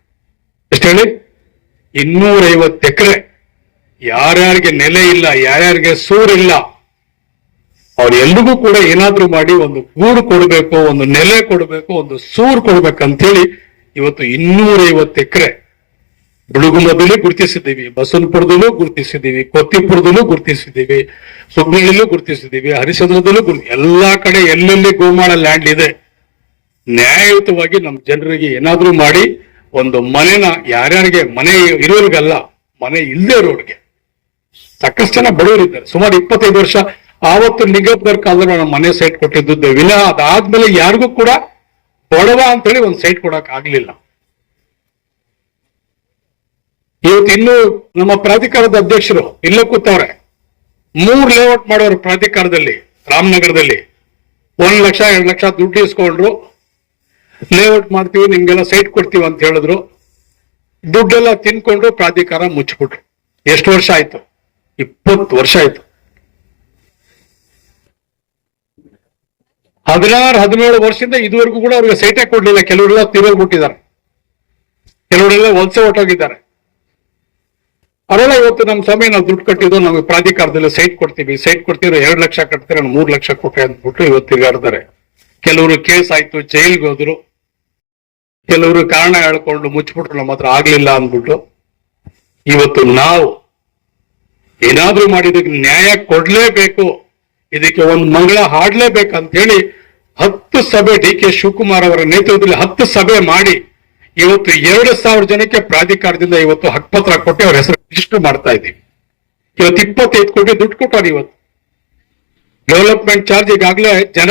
ಎಷ್ಟು ಹೇಳಿ? 250 ಎಕರೆ. ಯಾರ್ಯಾರಿಗೆ ನೆಲೆ ಇಲ್ಲ, ಯಾರ್ಯಾರಿಗೆ ಸೂರಿಲ್ಲ, ಅವ್ರೆಲ್ರಿಗೂ ಕೂಡ ಏನಾದ್ರೂ ಮಾಡಿ ಒಂದು ಗೂಡು ಕೊಡ್ಬೇಕು, ಒಂದು ನೆಲೆ ಕೊಡ್ಬೇಕು, ಒಂದು ಸೂರು ಕೊಡ್ಬೇಕಂತೇಳಿ ಇವತ್ತು 250 ಎಕರೆ ಬಿಳುಗುಮದಲ್ಲೂ ಗುರುತಿಸಿದ್ದೀವಿ, ಬಸವನಪುರದಲ್ಲೂ ಗುರುತಿಸಿದ್ದೀವಿ, ಕೊತ್ತಿಪುರದಲ್ಲೂ ಗುರುತಿಸಿದ್ದೀವಿ, ಸುಗ್ನಳ್ಳಿಲೂ ಗುರುತಿಸಿದ್ದೀವಿ, ಹರಿಶ್ಚಂದ್ರದಲ್ಲೂ ಎಲ್ಲಾ ಕಡೆ ಎಲ್ಲೆಲ್ಲಿ ಗೋಮಾಳ ಲ್ಯಾಂಡ್ ಇದೆ, ನ್ಯಾಯಯುತವಾಗಿ ನಮ್ಮ ಜನರಿಗೆ ಏನಾದ್ರೂ ಮಾಡಿ ಒಂದು ಮನೆನ, ಯಾರ್ಯಾರಿಗೆ ಮನೆ ಇರೋರಿಗಲ್ಲ, ಮನೆ ಇಲ್ಲದೆ ಇರೋರಿಗೆ. ಸಾಕಷ್ಟು ಜನ ಬಡವರಿದ್ದಾರೆ. ಸುಮಾರು 25 ವರ್ಷ ಆವತ್ತು ನಿಗಮದವ್ರ ಕಾಲದಲ್ಲಿ ನಾವು ಮನೆ ಸೈಟ್ ಕೊಟ್ಟಿದ್ದು ವಿನಃ ಅದಾದ್ಮೇಲೆ ಯಾರಿಗೂ ಕೂಡ ಬಡವ ಅಂತೇಳಿ ಒಂದು ಸೈಟ್ ಕೊಡಕ್ ಆಗ್ಲಿಲ್ಲ. ಇವತ್ತು ಇನ್ನೂ ನಮ್ಮ ಪ್ರಾಧಿಕಾರದ ಅಧ್ಯಕ್ಷರು ಇಲ್ಲೇ ಕೂತವ್ರೆ. 3 ಲೇಔಟ್ ಮಾಡೋರು ಪ್ರಾಧಿಕಾರದಲ್ಲಿ, ರಾಮನಗರದಲ್ಲಿ 1 ಲಕ್ಷ 2 ಲಕ್ಷ ದುಡ್ಡು ಇಸ್ಕೊಂಡ್ರು. ಲೇಔಟ್ ಮಾಡ್ತೀವಿ, ನಿಮ್ಗೆಲ್ಲ ಸೈಟ್ ಕೊಡ್ತೀವಿ ಅಂತ ಹೇಳಿದ್ರು. ದುಡ್ಡೆಲ್ಲ ತಿನ್ಕೊಂಡ್ರು, ಪ್ರಾಧಿಕಾರ ಮುಚ್ಚಿಬಿಟ್ರು. ಎಷ್ಟು ವರ್ಷ ಆಯ್ತು? 20 ವರ್ಷ ಆಯ್ತು. 16-17 ವರ್ಷದಿಂದ ಇದುವರೆಗೂ ಕೂಡ ಅವ್ರಿಗೆ ಸೈಟೇ ಕೊಡ್ಲಿಲ್ಲ. ಕೆಲವರೆಲ್ಲ ತೀರೋಗ್ಬಿಟ್ಟಿದ್ದಾರೆ, ಕೆಲವರೆಲ್ಲ ವಲಸೆ ಹೊಟ್ಟೋಗಿದ್ದಾರೆ. ಅವರೆಲ್ಲ ಇವತ್ತು ನಮ್ಮ ಸ್ವಾಮಿ ನಾವು ದುಡ್ಡು ಕಟ್ಟಿದ್ದು, ನಮಗೆ ಪ್ರಾಧಿಕಾರದಲ್ಲಿ ಸೈಟ್ ಕೊಡ್ತೀವಿ 2 ಲಕ್ಷ ಕಟ್ತೀರ, 3 ಲಕ್ಷ ಕೊಟ್ಟೆ ಅಂದ್ಬಿಟ್ಟು ಇವತ್ತು ತಿರುಗಾಡ್ತಾರೆ. ಕೆಲವರು ಕೇಸ್ ಆಯ್ತು, ಜೈಲ್ಗೆ ಹೋದ್ರು, ಕೆಲವರು ಕಾರಣ ಹೇಳ್ಕೊಂಡು ಮುಚ್ಚಿಬಿಟ್ರು, ನಮ್ಮ ಹತ್ರ ಆಗ್ಲಿಲ್ಲ ಅಂದ್ಬಿಟ್ಟು. ಇವತ್ತು ನಾವು ಏನಾದ್ರೂ ಮಾಡಿದಕ್ಕೆ ನ್ಯಾಯ ಕೊಡ್ಲೇಬೇಕು, ಇದಕ್ಕೆ ಒಂದು ಮಂಗಳ ಹಾಡ್ಲೇಬೇಕಂತ ಹೇಳಿ 10 ಸಭೆ DK ಶಿವಕುಮಾರ್ ಅವರ ನೇತೃತ್ವದಲ್ಲಿ 10 ಸಭೆ ಮಾಡಿ ಇವತ್ತು 2,000 ಜನಕ್ಕೆ ಪ್ರಾಧಿಕಾರದಿಂದ ಇವತ್ತು ಹಕ್ಕುಪತ್ರ ಕೊಟ್ಟು ಅವ್ರ ಹೆಸರು ರಿಜಿಸ್ಟರ್ ಮಾಡ್ತಾ ಇದ್ದೀವಿ. ಇವತ್ತು 25 ಕೋಟಿ ದುಡ್ಡು ಕೊಟ್ಟವ್ರು. ಇವತ್ತು ಡೆವಲಪ್ಮೆಂಟ್ ಚಾರ್ಜ್ ಈಗಾಗಲೇ ಜನ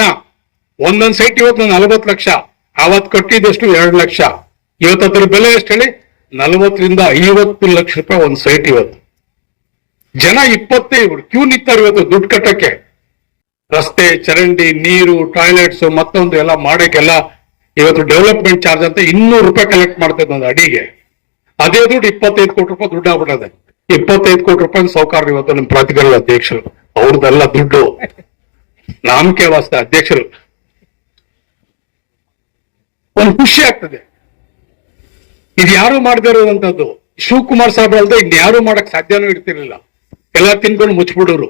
ಒಂದೊಂದು ಸೈಟ್ ಇವತ್ತು 40 ಲಕ್ಷ, ಆವತ್ತು ಕಟ್ಟಿದಷ್ಟು 2 ಲಕ್ಷ. ಇವತ್ತು ಅದ್ರ ಬೆಲೆ ಎಷ್ಟು ಹೇಳಿ? 40ರಿಂದ 50 ಲಕ್ಷ ರೂಪಾಯಿ ಒಂದು ಸೈಟ್. ಇವತ್ತು ಜನ 25 ಕ್ಯೂ ನಿಂತಾರೆ ಇವತ್ತು ದುಡ್ಡು ಕಟ್ಟಕ್ಕೆ. ರಸ್ತೆ, ಚರಂಡಿ, ನೀರು, ಟಾಯ್ಲೆಟ್ಸ್, ಮತ್ತೊಂದು ಎಲ್ಲ ಮಾಡಕ್ಕೆಲ್ಲ ಇವತ್ತು ಡೆವಲಪ್ಮೆಂಟ್ ಚಾರ್ಜ್ ಅಂತ 200 ರೂಪಾಯಿ ಕಲೆಕ್ಟ್ ಮಾಡ್ತದೆ ಒಂದು ಅಡಿಗೆ. ಅದೇ ದುಡ್ಡು 25 ಕೋಟಿ ರೂಪಾಯಿ ದುಡ್ಡು ಆಗ್ಬಿಟ್ಟದೆ. 25 ಕೋಟಿ ರೂಪಾಯಿ ಸೌಕರ್ಯ ಇವತ್ತು ನಮ್ಮ ಪ್ರಾಧಿಕಾರದ ಅಧ್ಯಕ್ಷರು, ಅವ್ರದ್ದೆಲ್ಲ ದುಡ್ಡು ನಾಮಕೆ ವಾಸ್ತೆ ಅಧ್ಯಕ್ಷರು. ಒಂದು ಖುಷಿ ಆಗ್ತದೆ. ಇದು ಯಾರು ಮಾಡದೇ ಇರುವಂತದ್ದು. ಶಿವಕುಮಾರ್ ಸಾಹೇಬ್ ಅಲ್ಲದೆ ಇನ್ಯಾರು ಮಾಡಕ್ ಸಾಧ್ಯನೂ ಇರ್ತಿರ್ಲಿಲ್ಲ. ಎಲ್ಲ ತಿನ್ಕೊಂಡು ಮುಚ್ಚಿಬಿಡೋರು.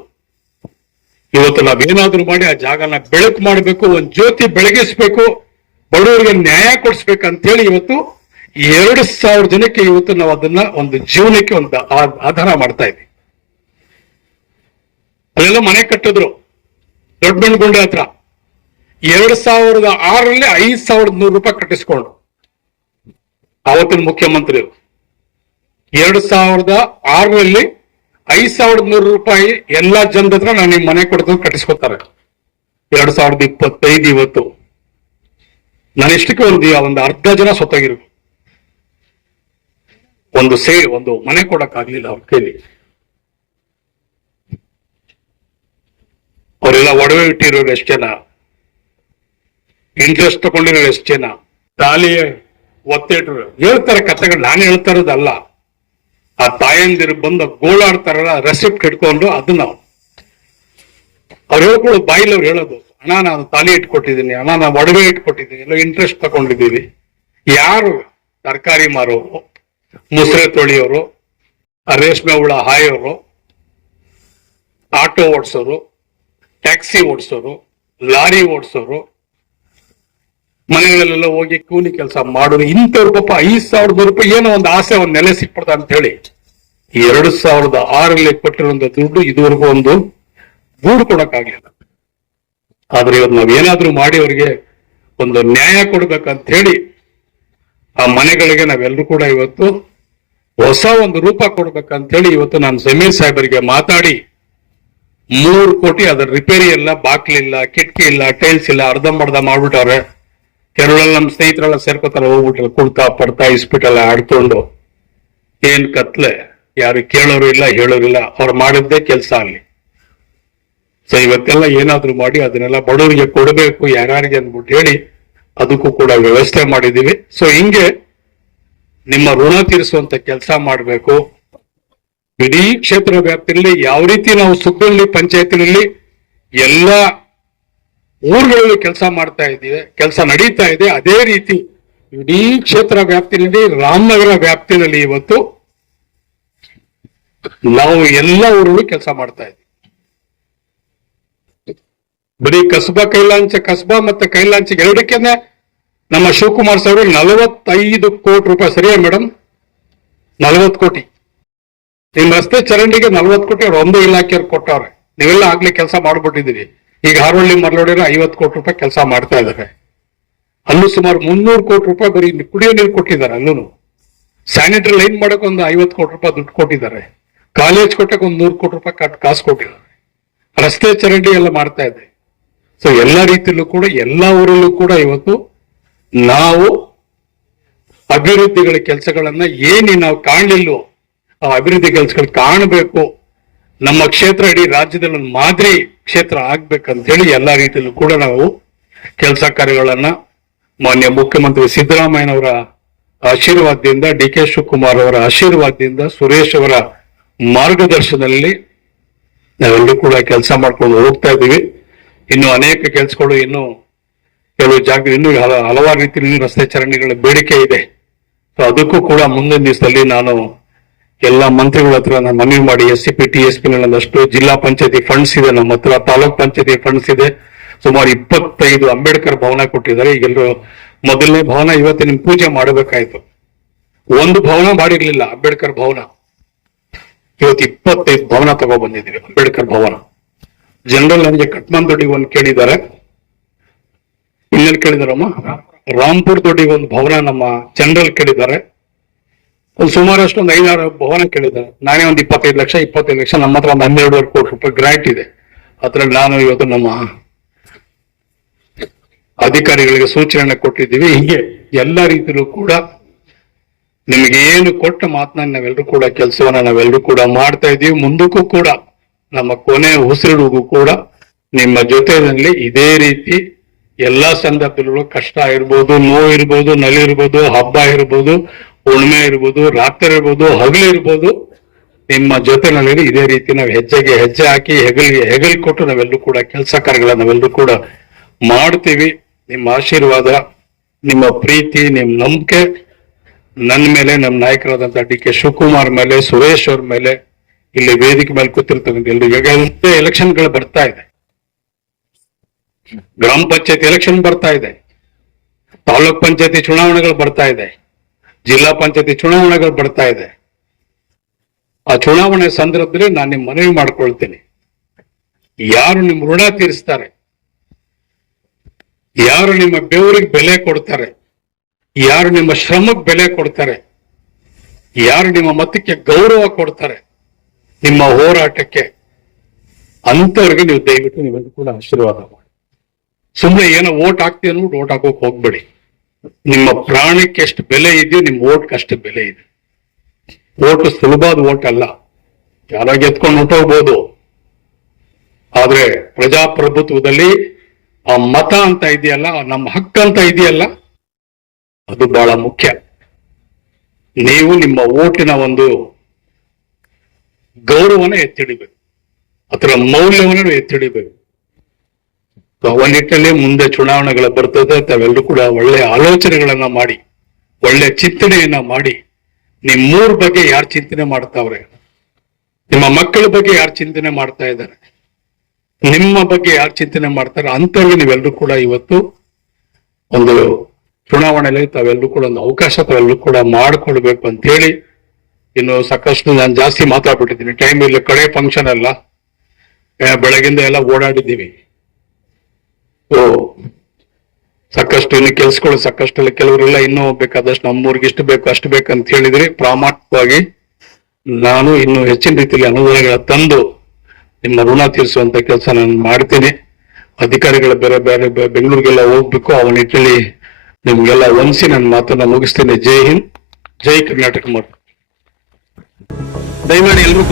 ಇವತ್ತು ನಾವೇನಾದ್ರೂ ಮಾಡಿ ಆ ಜಾಗನ ಬೆಳಕು ಮಾಡಬೇಕು, ಒಂದು ಜ್ಯೋತಿ ಬೆಳಗಿಸ್ಬೇಕು, ಬಡವರಿಗೆ ನ್ಯಾಯ ಕೊಡಿಸ್ಬೇಕಂತೇಳಿ ಇವತ್ತು 2,000 ಜನಕ್ಕೆ ಇವತ್ತು ನಾವು ಅದನ್ನ ಒಂದು ಜೀವನಕ್ಕೆ ಒಂದು ಆಧಾರ ಮಾಡ್ತಾ ಇದ್ವಿ. ಅಲ್ಲೆಲ್ಲ ಮನೆ ಕಟ್ಟಿದ್ರು ದೊಡ್ಡಬೆಣ್ಣಗುಂಡೆ ಹತ್ರ. 2006ರಲ್ಲಿ 5,100 ರೂಪಾಯಿ ಕಟ್ಟಿಸ್ಕೊಂಡು ಆವತ್ತಿನ ಮುಖ್ಯಮಂತ್ರಿ 2006ರಲ್ಲಿ 5,100 ರೂಪಾಯಿ ಎಲ್ಲಾ ಜನದ ಹತ್ರ ನಾನು ನಿಮ್ ಮನೆ ಕೊಡ್ತೀನಿ ಕಟ್ಟಿಸ್ಕೊತಾರೆ. 2025 ಇವತ್ತು ನಾನು ಇಷ್ಟಕ್ಕೆ ಒಂದು ಅರ್ಧ ಜನ ಸೊತ್ತಾಗಿರು, ಒಂದು ಮನೆ ಕೊಡಕ್ಕಾಗ್ಲಿಲ್ಲ ಅವ್ರ ಕೈಲಿ. ಅವರೆಲ್ಲ ಒಡವೆ ಇಟ್ಟಿರೋರು ಎಷ್ಟು ಜನ, ಇಂಟ್ರೆಸ್ಟ್ ತಗೊಂಡಿರೋರು ಎಷ್ಟು ಜನ, ತಾಲಿ ಒತ್ತಿಟ್ರು ಹೇಳ್ತಾರೆ ಕಥೆಗಳು. ನಾನು ಹೇಳ್ತಾ ಇರೋದಲ್ಲ, ಆ ತಾಯಂದಿರು ಬಂದ ಗೋಳಾಡ್ತಾರಲ್ಲ, ರೆಸಿಪ್ಟ್ ಇಟ್ಕೊಂಡು ಅದನ್ನ ಅವ್ರು ಹೇಳ್ಕೊಳ್ಳೋದು, ಬಾಯಿಲಿ ಅವ್ರು ಹೇಳೋದು, ಅಣ್ಣ ನಾನು ತಾಲಿ ಇಟ್ಕೊಟ್ಟಿದ್ದೀನಿ, ಅಣ್ಣ ನಾನು ಒಡವೆ ಇಟ್ಕೊಟ್ಟಿದ್ದೀನಿ, ಎಲ್ಲ ಇಂಟ್ರೆಸ್ಟ್ ತಗೊಂಡಿದ್ದೀವಿ. ಯಾರು ತರಕಾರಿ ಮಾರೋರು, ಮುಸ್ರೆ ತೊಳಿಯೋರು, ರೇಷ್ಮೆ ಹುಳ ಹಾಯೋರು, ಆಟೋ ಓಡಿಸೋರು, ಟ್ಯಾಕ್ಸಿ ಓಡಿಸೋರು, ಲಾರಿ ಓಡಿಸೋರು, ಮನೆಗಳಲ್ಲೆಲ್ಲ ಹೋಗಿ ಕೂಲಿ ಕೆಲಸ ಮಾಡೋರು ಇಂಥವ್ರು ಪಾಪ 5,000 ರೂಪಾಯಿ ಏನೋ ಒಂದು ಆಸೆ ಒಂದು ನೆಲೆ ಸಿಕ್ಬಿಡ್ತ ಅಂತ ಹೇಳಿ 2006ರಲ್ಲಿ ಕೊಟ್ಟಿರುವಂತ ದುಡ್ಡು ಇದುವರೆಗೂ ಒಂದು ಗೂಡು ಕೊಡಕ್ಕಾಗ್ಲಿಲ್ಲ. ಆದ್ರೆ ಇವತ್ತು ನಾವೇನಾದ್ರೂ ಮಾಡಿ ಅವರಿಗೆ ಒಂದು ನ್ಯಾಯ ಕೊಡ್ಬೇಕಂತ ಹೇಳಿ ಆ ಮನೆಗಳಿಗೆ ನಾವೆಲ್ಲರೂ ಕೂಡ ಇವತ್ತು ಹೊಸ ಒಂದು ರೂಪ ಕೊಡ್ಬೇಕಂತ ಹೇಳಿ ಇವತ್ತು ನಾನು ಜಮೀರ್ ಸಾಹೇಬರಿಗೆ ಮಾತಾಡಿ 3 ಕೋಟಿ ಅದರ ರಿಪೇರಿ ಇಲ್ಲ, ಬಾಕ್ಲಿಲ್ಲ, ಕಿಟಕಿ ಇಲ್ಲ, ಟೈಲ್ಸ್ ಇಲ್ಲ, ಅರ್ಧಂಬರ್ಧ ಮಾಡ್ಬಿಟ್ಟವ್ರೆ. ಕೆಲವೆಲ್ಲ ನಮ್ಮ ಸ್ನೇಹಿತರೆಲ್ಲ ಸೇರ್ಕೋತಾರೆ, ಹೋಗ್ಬಿಟ್ರೆ ಕುಡ್ತಾ ಪಡ್ತಾ ಇಸ್ಪಿಟೆಲ್ಲ ಆಡ್ಕೊಂಡು ಏನ್ ಕತ್ಲೆ, ಯಾರು ಕೇಳೋರು ಇಲ್ಲ ಹೇಳೋರು ಇಲ್ಲ, ಅವ್ರು ಮಾಡಿದ್ದೇ ಕೆಲಸ ಅಲ್ಲಿ. ಸೊ ಇವತ್ತೆಲ್ಲ ಏನಾದ್ರೂ ಮಾಡಿ ಅದನ್ನೆಲ್ಲ ಬಡವರಿಗೆ ಕೊಡಬೇಕು ಯಾರ್ಯಾರಿಗೆ ಅಂದ್ಬಿಟ್ಟು ಹೇಳಿ ಅದಕ್ಕೂ ಕೂಡ ವ್ಯವಸ್ಥೆ ಮಾಡಿದೀವಿ. ಸೊ ಹಿಂಗೆ ನಿಮ್ಮ ಋಣ ತೀರಿಸುವಂತ ಕೆಲಸ ಮಾಡಬೇಕು. ಇಡೀ ಕ್ಷೇತ್ರ ವ್ಯಾಪ್ತಿಯಲ್ಲಿ ಯಾವ ರೀತಿ ನಾವು ಸುಗ್ಗಳ್ಳಿ ಪಂಚಾಯತಿನಲ್ಲಿ ಎಲ್ಲ ಊರುಗಳಲ್ಲಿ ಕೆಲಸ ಮಾಡ್ತಾ ಇದ್ದೀವಿ, ಕೆಲಸ ನಡೀತಾ ಇದೆ, ಅದೇ ರೀತಿ ಇಡೀ ಕ್ಷೇತ್ರ ವ್ಯಾಪ್ತಿನಲ್ಲಿ ರಾಮನಗರ ವ್ಯಾಪ್ತಿನಲ್ಲಿ ಇವತ್ತು ನಾವು ಎಲ್ಲ ಊರಲ್ಲೂ ಕೆಲಸ ಮಾಡ್ತಾ ಇದ್ದೀವಿ. ಬರೀ ಕಸ್ಬಾ ಮತ್ತೆ ಕೈಲಾಂಚ ಎರಡಕ್ಕೇನೆ ನಮ್ಮ ಶಿವಕುಮಾರ್ ಸರ್ 45 ಕೋಟಿ ರೂಪಾಯಿ, ಸರಿಯಾ ಮೇಡಮ್? 40 ಕೋಟಿ ನಿಮ್ಮ ರಸ್ತೆ ಚರಂಡಿಗೆ 40 ಕೋಟಿ ಅವ್ರು ಒಂದು ಇಲಾಖೆಯವ್ರು ಕೊಟ್ಟವ್ರೆ. ನೀವೆಲ್ಲ ಆಗ್ಲೇ ಕೆಲಸ ಮಾಡ್ಬಿಟ್ಟಿದ್ದೀರಿ. ಈಗ ಹಾರೋಳ್ಳಿ ಮರಳೋಡಿರೋ 50 ಕೋಟಿ ರೂಪಾಯಿ ಕೆಲಸ ಮಾಡ್ತಾ ಇದ್ದಾರೆ. ಅಲ್ಲೂ ಸುಮಾರು 300 ಕೋಟಿ ರೂಪಾಯಿ ಬರೀ ಕುಡಿಯೋ ನೀರು ಕೊಟ್ಟಿದ್ದಾರೆ. ಅಲ್ಲೂ ಸ್ಯಾನಿಟರಿ ಲೈನ್ ಮಾಡಕ್ ಒಂದು 50 ಕೋಟಿ ರೂಪಾಯಿ ದುಡ್ಡು ಕೊಟ್ಟಿದ್ದಾರೆ. ಕಾಲೇಜ್ ಕೊಟ್ಟಕ್ಕೆ ಒಂದು 100 ಕೋಟಿ ರೂಪಾಯಿ ಕಾಸು ಕೊಟ್ಟಿದ್ದಾರೆ. ರಸ್ತೆ ಚರಂಡಿ ಎಲ್ಲ ಮಾಡ್ತಾ ಇದೆ. ಸೊ ಎಲ್ಲ ರೀತಿಯಲ್ಲೂ ಕೂಡ ಎಲ್ಲ ಊರಲ್ಲೂ ಕೂಡ ಇವತ್ತು ನಾವು ಅಭಿವೃದ್ಧಿಗಳ ಕೆಲಸಗಳನ್ನ ಏನಿ ನಾವು ಕಾಣಲಿಲ್ವೋ ಆ ಅಭಿವೃದ್ಧಿ ಕೆಲಸಗಳು ಕಾಣಬೇಕು. ನಮ್ಮ ಕ್ಷೇತ್ರ ಇಡೀ ರಾಜ್ಯದಲ್ಲಿ ಒಂದು ಮಾದರಿ ಕ್ಷೇತ್ರ ಆಗ್ಬೇಕಂತ ಹೇಳಿ ಎಲ್ಲಾ ರೀತಿಯಲ್ಲೂ ಕೂಡ ನಾವು ಕೆಲಸ ಕಾರ್ಯಗಳನ್ನ ಮಾನ್ಯ ಮುಖ್ಯಮಂತ್ರಿ ಸಿದ್ದರಾಮಯ್ಯನವರ ಆಶೀರ್ವಾದದಿಂದ, ಡಿ ಕೆ ಶಿವಕುಮಾರ್ ಅವರ ಆಶೀರ್ವಾದದಿಂದ, ಸುರೇಶ್ ಅವರ ಮಾರ್ಗದರ್ಶನದಲ್ಲಿ ನಾವೆಲ್ಲರೂ ಕೂಡ ಕೆಲಸ ಮಾಡ್ಕೊಂಡು ಹೋಗ್ತಾ ಇದ್ದೀವಿ. ಇನ್ನು ಅನೇಕ ಕೆಲಸಗಳು ಇನ್ನು ಕೆಲವು ಜಾಗ ಇನ್ನೂ ಹಲವಾರು ರೀತಿಯಲ್ಲಿ ರಸ್ತೆ ಚರಂಡಿಗಳ ಬೇಡಿಕೆ ಇದೆ. ಸೊ ಅದಕ್ಕೂ ಕೂಡ ಮುಂದಿನ ದಿವಸದಲ್ಲಿ ನಾನು ಎಲ್ಲ ಮಂತ್ರಿಗಳ ಹತ್ರ ನಾನು ಮನವಿ ಮಾಡಿ SCP TSP ನಲ್ಲಷ್ಟು ಜಿಲ್ಲಾ ಪಂಚಾಯತಿ ಫಂಡ್ಸ್ ಇದೆ, ನಮ್ಮ ಹತ್ರ ತಾಲೂಕ್ ಪಂಚಾಯತಿ ಫಂಡ್ಸ್ ಇದೆ. ಸುಮಾರು 25 ಅಂಬೇಡ್ಕರ್ ಭವನ ಕೊಟ್ಟಿದ್ದಾರೆ. ಈಗೆಲ್ಲರೂ ಮೊದಲನೇ ಭವನ ಇವತ್ತು ನಿಮ್ ಪೂಜೆ ಮಾಡಬೇಕಾಯ್ತು. ಒಂದು ಭವನ ಮಾಡಿರ್ಲಿಲ್ಲ ಅಂಬೇಡ್ಕರ್ ಭವನ, ಇವತ್ತು 25 ಭವನ ತಗೋ ಬಂದಿದ್ದೀವಿ ಅಂಬೇಡ್ಕರ್ ಭವನ. ಜನರಲ್ ನನಗೆ ಕಟ್ಮನ್ ದೊಡ್ಡಿಗೆ ಒಂದು ಕೇಳಿದ್ದಾರೆ, ಇನ್ನೆಲ್ಲಿ ಕೇಳಿದಾರಮ್ಮ? ರಾಂಪುರ್ ದೊಡ್ಡಿಗೆ ಒಂದು ಭವನ ನಮ್ಮ ಜನರಲ್ ಕೇಳಿದ್ದಾರೆ. ಒಂದು ಸುಮಾರಷ್ಟು ಒಂದು 5-6 ಭವನ ಕೇಳಿದ್ದಾರೆ. ನಾನೇ ಒಂದು 25 ಲಕ್ಷ ನಮ್ಮ ಹತ್ರ ಒಂದು 12.5 ಕೋಟಿ ರೂಪಾಯಿ ಗ್ರಾಂಟ್ ಇದೆ. ಅದ್ರಲ್ಲಿ ನಾನು ಇವತ್ತು ನಮ್ಮ ಅಧಿಕಾರಿಗಳಿಗೆ ಸೂಚನೆ ಕೊಟ್ಟಿದ್ದೀವಿ. ಹೀಗೆ ಎಲ್ಲ ರೀತಿಯಲ್ಲೂ ಕೂಡ ನಿಮಗೆ ಏನು ಕೊಟ್ಟ ಮಾತನ್ನ ನಾವೆಲ್ಲರೂ ಕೂಡ ಕೆಲಸವನ್ನ ನಾವೆಲ್ಲರೂ ಕೂಡ ಮಾಡ್ತಾ ಇದ್ದೀವಿ. ಮುಂದಕ್ಕೂ ಕೂಡ ನಮ್ಮ ಕೊನೆ ಉಸಿರಿಗೂ ಕೂಡ ನಿಮ್ಮ ಜೊತೆಯಲ್ಲಿ ಇದೇ ರೀತಿ ಎಲ್ಲಾ ಸಂದರ್ಭದಲ್ಲೂ ಕಷ್ಟ ಇರ್ಬೋದು, ನೋವು ಇರ್ಬೋದು, ನಲಿ ಇರ್ಬೋದು, ಹಬ್ಬ ಇರ್ಬೋದು, ಉಣ್ಮೆ ಇರ್ಬೋದು, ರಾತ್ರಿ ಇರ್ಬೋದು, ಹಗಲು ಇರ್ಬೋದು, ನಿಮ್ಮ ಜೊತೆನಲ್ಲಿ ಇದೇ ರೀತಿ ನಾವು ಹೆಜ್ಜೆಗೆ ಹೆಜ್ಜೆ ಹಾಕಿ ಹೆಗಲ್ ಕೊಟ್ಟು ನಾವೆಲ್ಲರೂ ಕೂಡ ಕೆಲಸ ಕಾರ್ಯಗಳನ್ನ ನಾವೆಲ್ಲರೂ ಕೂಡ ಮಾಡ್ತೀವಿ. ನಿಮ್ಮ ಆಶೀರ್ವಾದ, ನಿಮ್ಮ ಪ್ರೀತಿ, ನಿಮ್ಮ ನಂಬಿಕೆ ನನ್ನ ಮೇಲೆ, ನಮ್ಮ ನಾಯಕರಾದಂತಹ ಡಿ ಕೆ ಶಿವಕುಮಾರ್ ಮೇಲೆ, ಸುರೇಶ್ ಅವ್ರ ಮೇಲೆ, ಇಲ್ಲಿ ವೇದಿಕೆ ಮೇಲೆ ಕೂತಿರ್ತಕ್ಕಂಥ ಎಲ್ರಿಗೂ ಎಲೆಕ್ಷನ್ಗಳು ಬರ್ತಾ ಇದೆ. ಗ್ರಾಮ ಪಂಚಾಯತ್ ಎಲೆಕ್ಷನ್ ಬರ್ತಾ ಇದೆ, ತಾಲೂಕ್ ಪಂಚಾಯತಿ ಚುನಾವಣೆಗಳು ಬರ್ತಾ ಇದೆ, ಜಿಲ್ಲಾ ಪಂಚಾಯತಿ ಚುನಾವಣೆಗಳು ಬರ್ತಾ ಇದೆ. ಆ ಚುನಾವಣೆ ಸಂದರ್ಭದಲ್ಲಿ ನಾನು ನಿಮ್ಮ ಮನವಿ ಮಾಡ್ಕೊಳ್ತೀನಿ, ಯಾರು ನಿಮ್ಮ ಋಣ ತೀರಿಸ್ತಾರೆ, ಯಾರು ನಿಮ್ಮ ಬೆವರಿಗೆ ಬೆಲೆ ಕೊಡ್ತಾರೆ, ಯಾರು ನಿಮ್ಮ ಶ್ರಮಕ್ಕೆ ಬೆಲೆ ಕೊಡ್ತಾರೆ, ಯಾರು ನಿಮ್ಮ ಮತಕ್ಕೆ ಗೌರವ ಕೊಡ್ತಾರೆ, ನಿಮ್ಮ ಹೋರಾಟಕ್ಕೆ, ಅಂತವ್ರಿಗೆ ನೀವು ದಯವಿಟ್ಟು ನೀವೆಲ್ಲರೂ ಕೂಡ ಆಶೀರ್ವಾದ ಮಾಡಿ. ಸುಮ್ಮನೆ ಏನೋ ಓಟ್ ಹಾಕ್ತೀವಿ ಅಂದ್ಬಿಟ್ಟು ಓಟ್ ಹಾಕೋಕ್ ಹೋಗ್ಬೇಡಿ. ನಿಮ್ಮ ಪ್ರಾಣಕ್ಕೆ ಎಷ್ಟು ಬೆಲೆ ಇದೆಯೋ ನಿಮ್ಮ ಓಟ್ಗೆ ಅಷ್ಟು ಬೆಲೆ ಇದೆ. ಓಟು ಸುಲಭವಾದ ಓಟ್ ಅಲ್ಲ, ಯಾರೋ ಗೆದ್ಕೊಂಡು ಹೊಟ್ಟೋಗ್ಬೋದು. ಆದ್ರೆ ಪ್ರಜಾಪ್ರಭುತ್ವದಲ್ಲಿ ಆ ಮತ ಅಂತ ಇದೆಯಲ್ಲ, ನಮ್ಮ ಹಕ್ಕಂತ ಇದೆಯಲ್ಲ, ಅದು ಬಹಳ ಮುಖ್ಯ. ನೀವು ನಿಮ್ಮ ಓಟಿನ ಒಂದು ಗೌರವನ ಎತ್ತಿಡಿಬೇಕು, ಅದರ ಮೌಲ್ಯವನ್ನು ಎತ್ತಿಡಿಬೇಕು. ಒಂದಿಟ್ಟಲ್ಲಿ ಮುಂದೆ ಚುನಾವಣೆಗಳು ಬರ್ತದೆ, ತಾವೆಲ್ಲರೂ ಕೂಡ ಒಳ್ಳೆ ಆಲೋಚನೆಗಳನ್ನ ಮಾಡಿ, ಒಳ್ಳೆ ಚಿಂತನೆಯನ್ನ ಮಾಡಿ, ನಿಮ್ಮೂರ ಬಗ್ಗೆ ಯಾರು ಚಿಂತನೆ ಮಾಡ್ತಾವ್ರೆ, ನಿಮ್ಮ ಮಕ್ಕಳ ಬಗ್ಗೆ ಯಾರು ಚಿಂತನೆ ಮಾಡ್ತಾ ಇದ್ದಾರೆ, ನಿಮ್ಮ ಬಗ್ಗೆ ಯಾರು ಚಿಂತನೆ ಮಾಡ್ತಾರೆ, ಅಂತವ್ರಿಗೆ ನೀವೆಲ್ಲರೂ ಕೂಡ ಇವತ್ತು ಒಂದು ಚುನಾವಣೆಯಲ್ಲಿ ತಾವೆಲ್ಲರೂ ಕೂಡ ಒಂದು ಅವಕಾಶ ತಾವೆಲ್ಲರೂ ಕೂಡ ಮಾಡಿಕೊಡ್ಬೇಕು ಅಂತ ಹೇಳಿ, ಇನ್ನು ಸಾಕಷ್ಟು ನಾನು ಜಾಸ್ತಿ ಮಾತಾಡ್ಬಿಟ್ಟಿದ್ದೀನಿ, ಟೈಮ್ ಇಲ್ಲ, ಕಡೆ ಫಂಕ್ಷನ್ ಅಲ್ಲ, ಬೆಳಗಿಂದ ಎಲ್ಲ ಓಡಾಡಿದ್ದೀವಿ. ಸೊ ಸಾಕಷ್ಟು ಇನ್ನು ಕೆಲ್ಸಗಳು ಸಾಕಷ್ಟು, ಕೆಲವರೆಲ್ಲ ಇನ್ನೂ ಬೇಕಾದಷ್ಟು ನಮ್ಮೂರಿಗೆ ಇಷ್ಟು ಬೇಕು ಅಷ್ಟು ಬೇಕು ಅಂತ ಹೇಳಿದ್ರಿ. ಪ್ರಾಮಾಣಿಕವಾಗಿ ನಾನು ಇನ್ನು ಹೆಚ್ಚಿನ ರೀತಿಯಲ್ಲಿ ಅನುದಾನಗಳ ತಂದು ನಿಮ್ಮ ಋಣ ತೀರಿಸುವಂತ ಕೆಲಸ ನಾನು ಮಾಡ್ತೀನಿ. ಅಧಿಕಾರಿಗಳ ಬೇರೆ ಬೇರೆ ಬೆಂಗಳೂರಿಗೆಲ್ಲ ಹೋಗ್ಬೇಕು, ಆ ನಿಟ್ಟಿನಲ್ಲಿ ನಿಮ್ಗೆಲ್ಲ ವಂದಿಸಿ ನನ್ನ ಮಾತನ್ನ ಮುಗಿಸ್ತೇನೆ. ಜೈ ಹಿಂದ್, ಜೈ ಕರ್ನಾಟಕ. ದಯಮಾಡಿ ಎಲ್ಲರೂ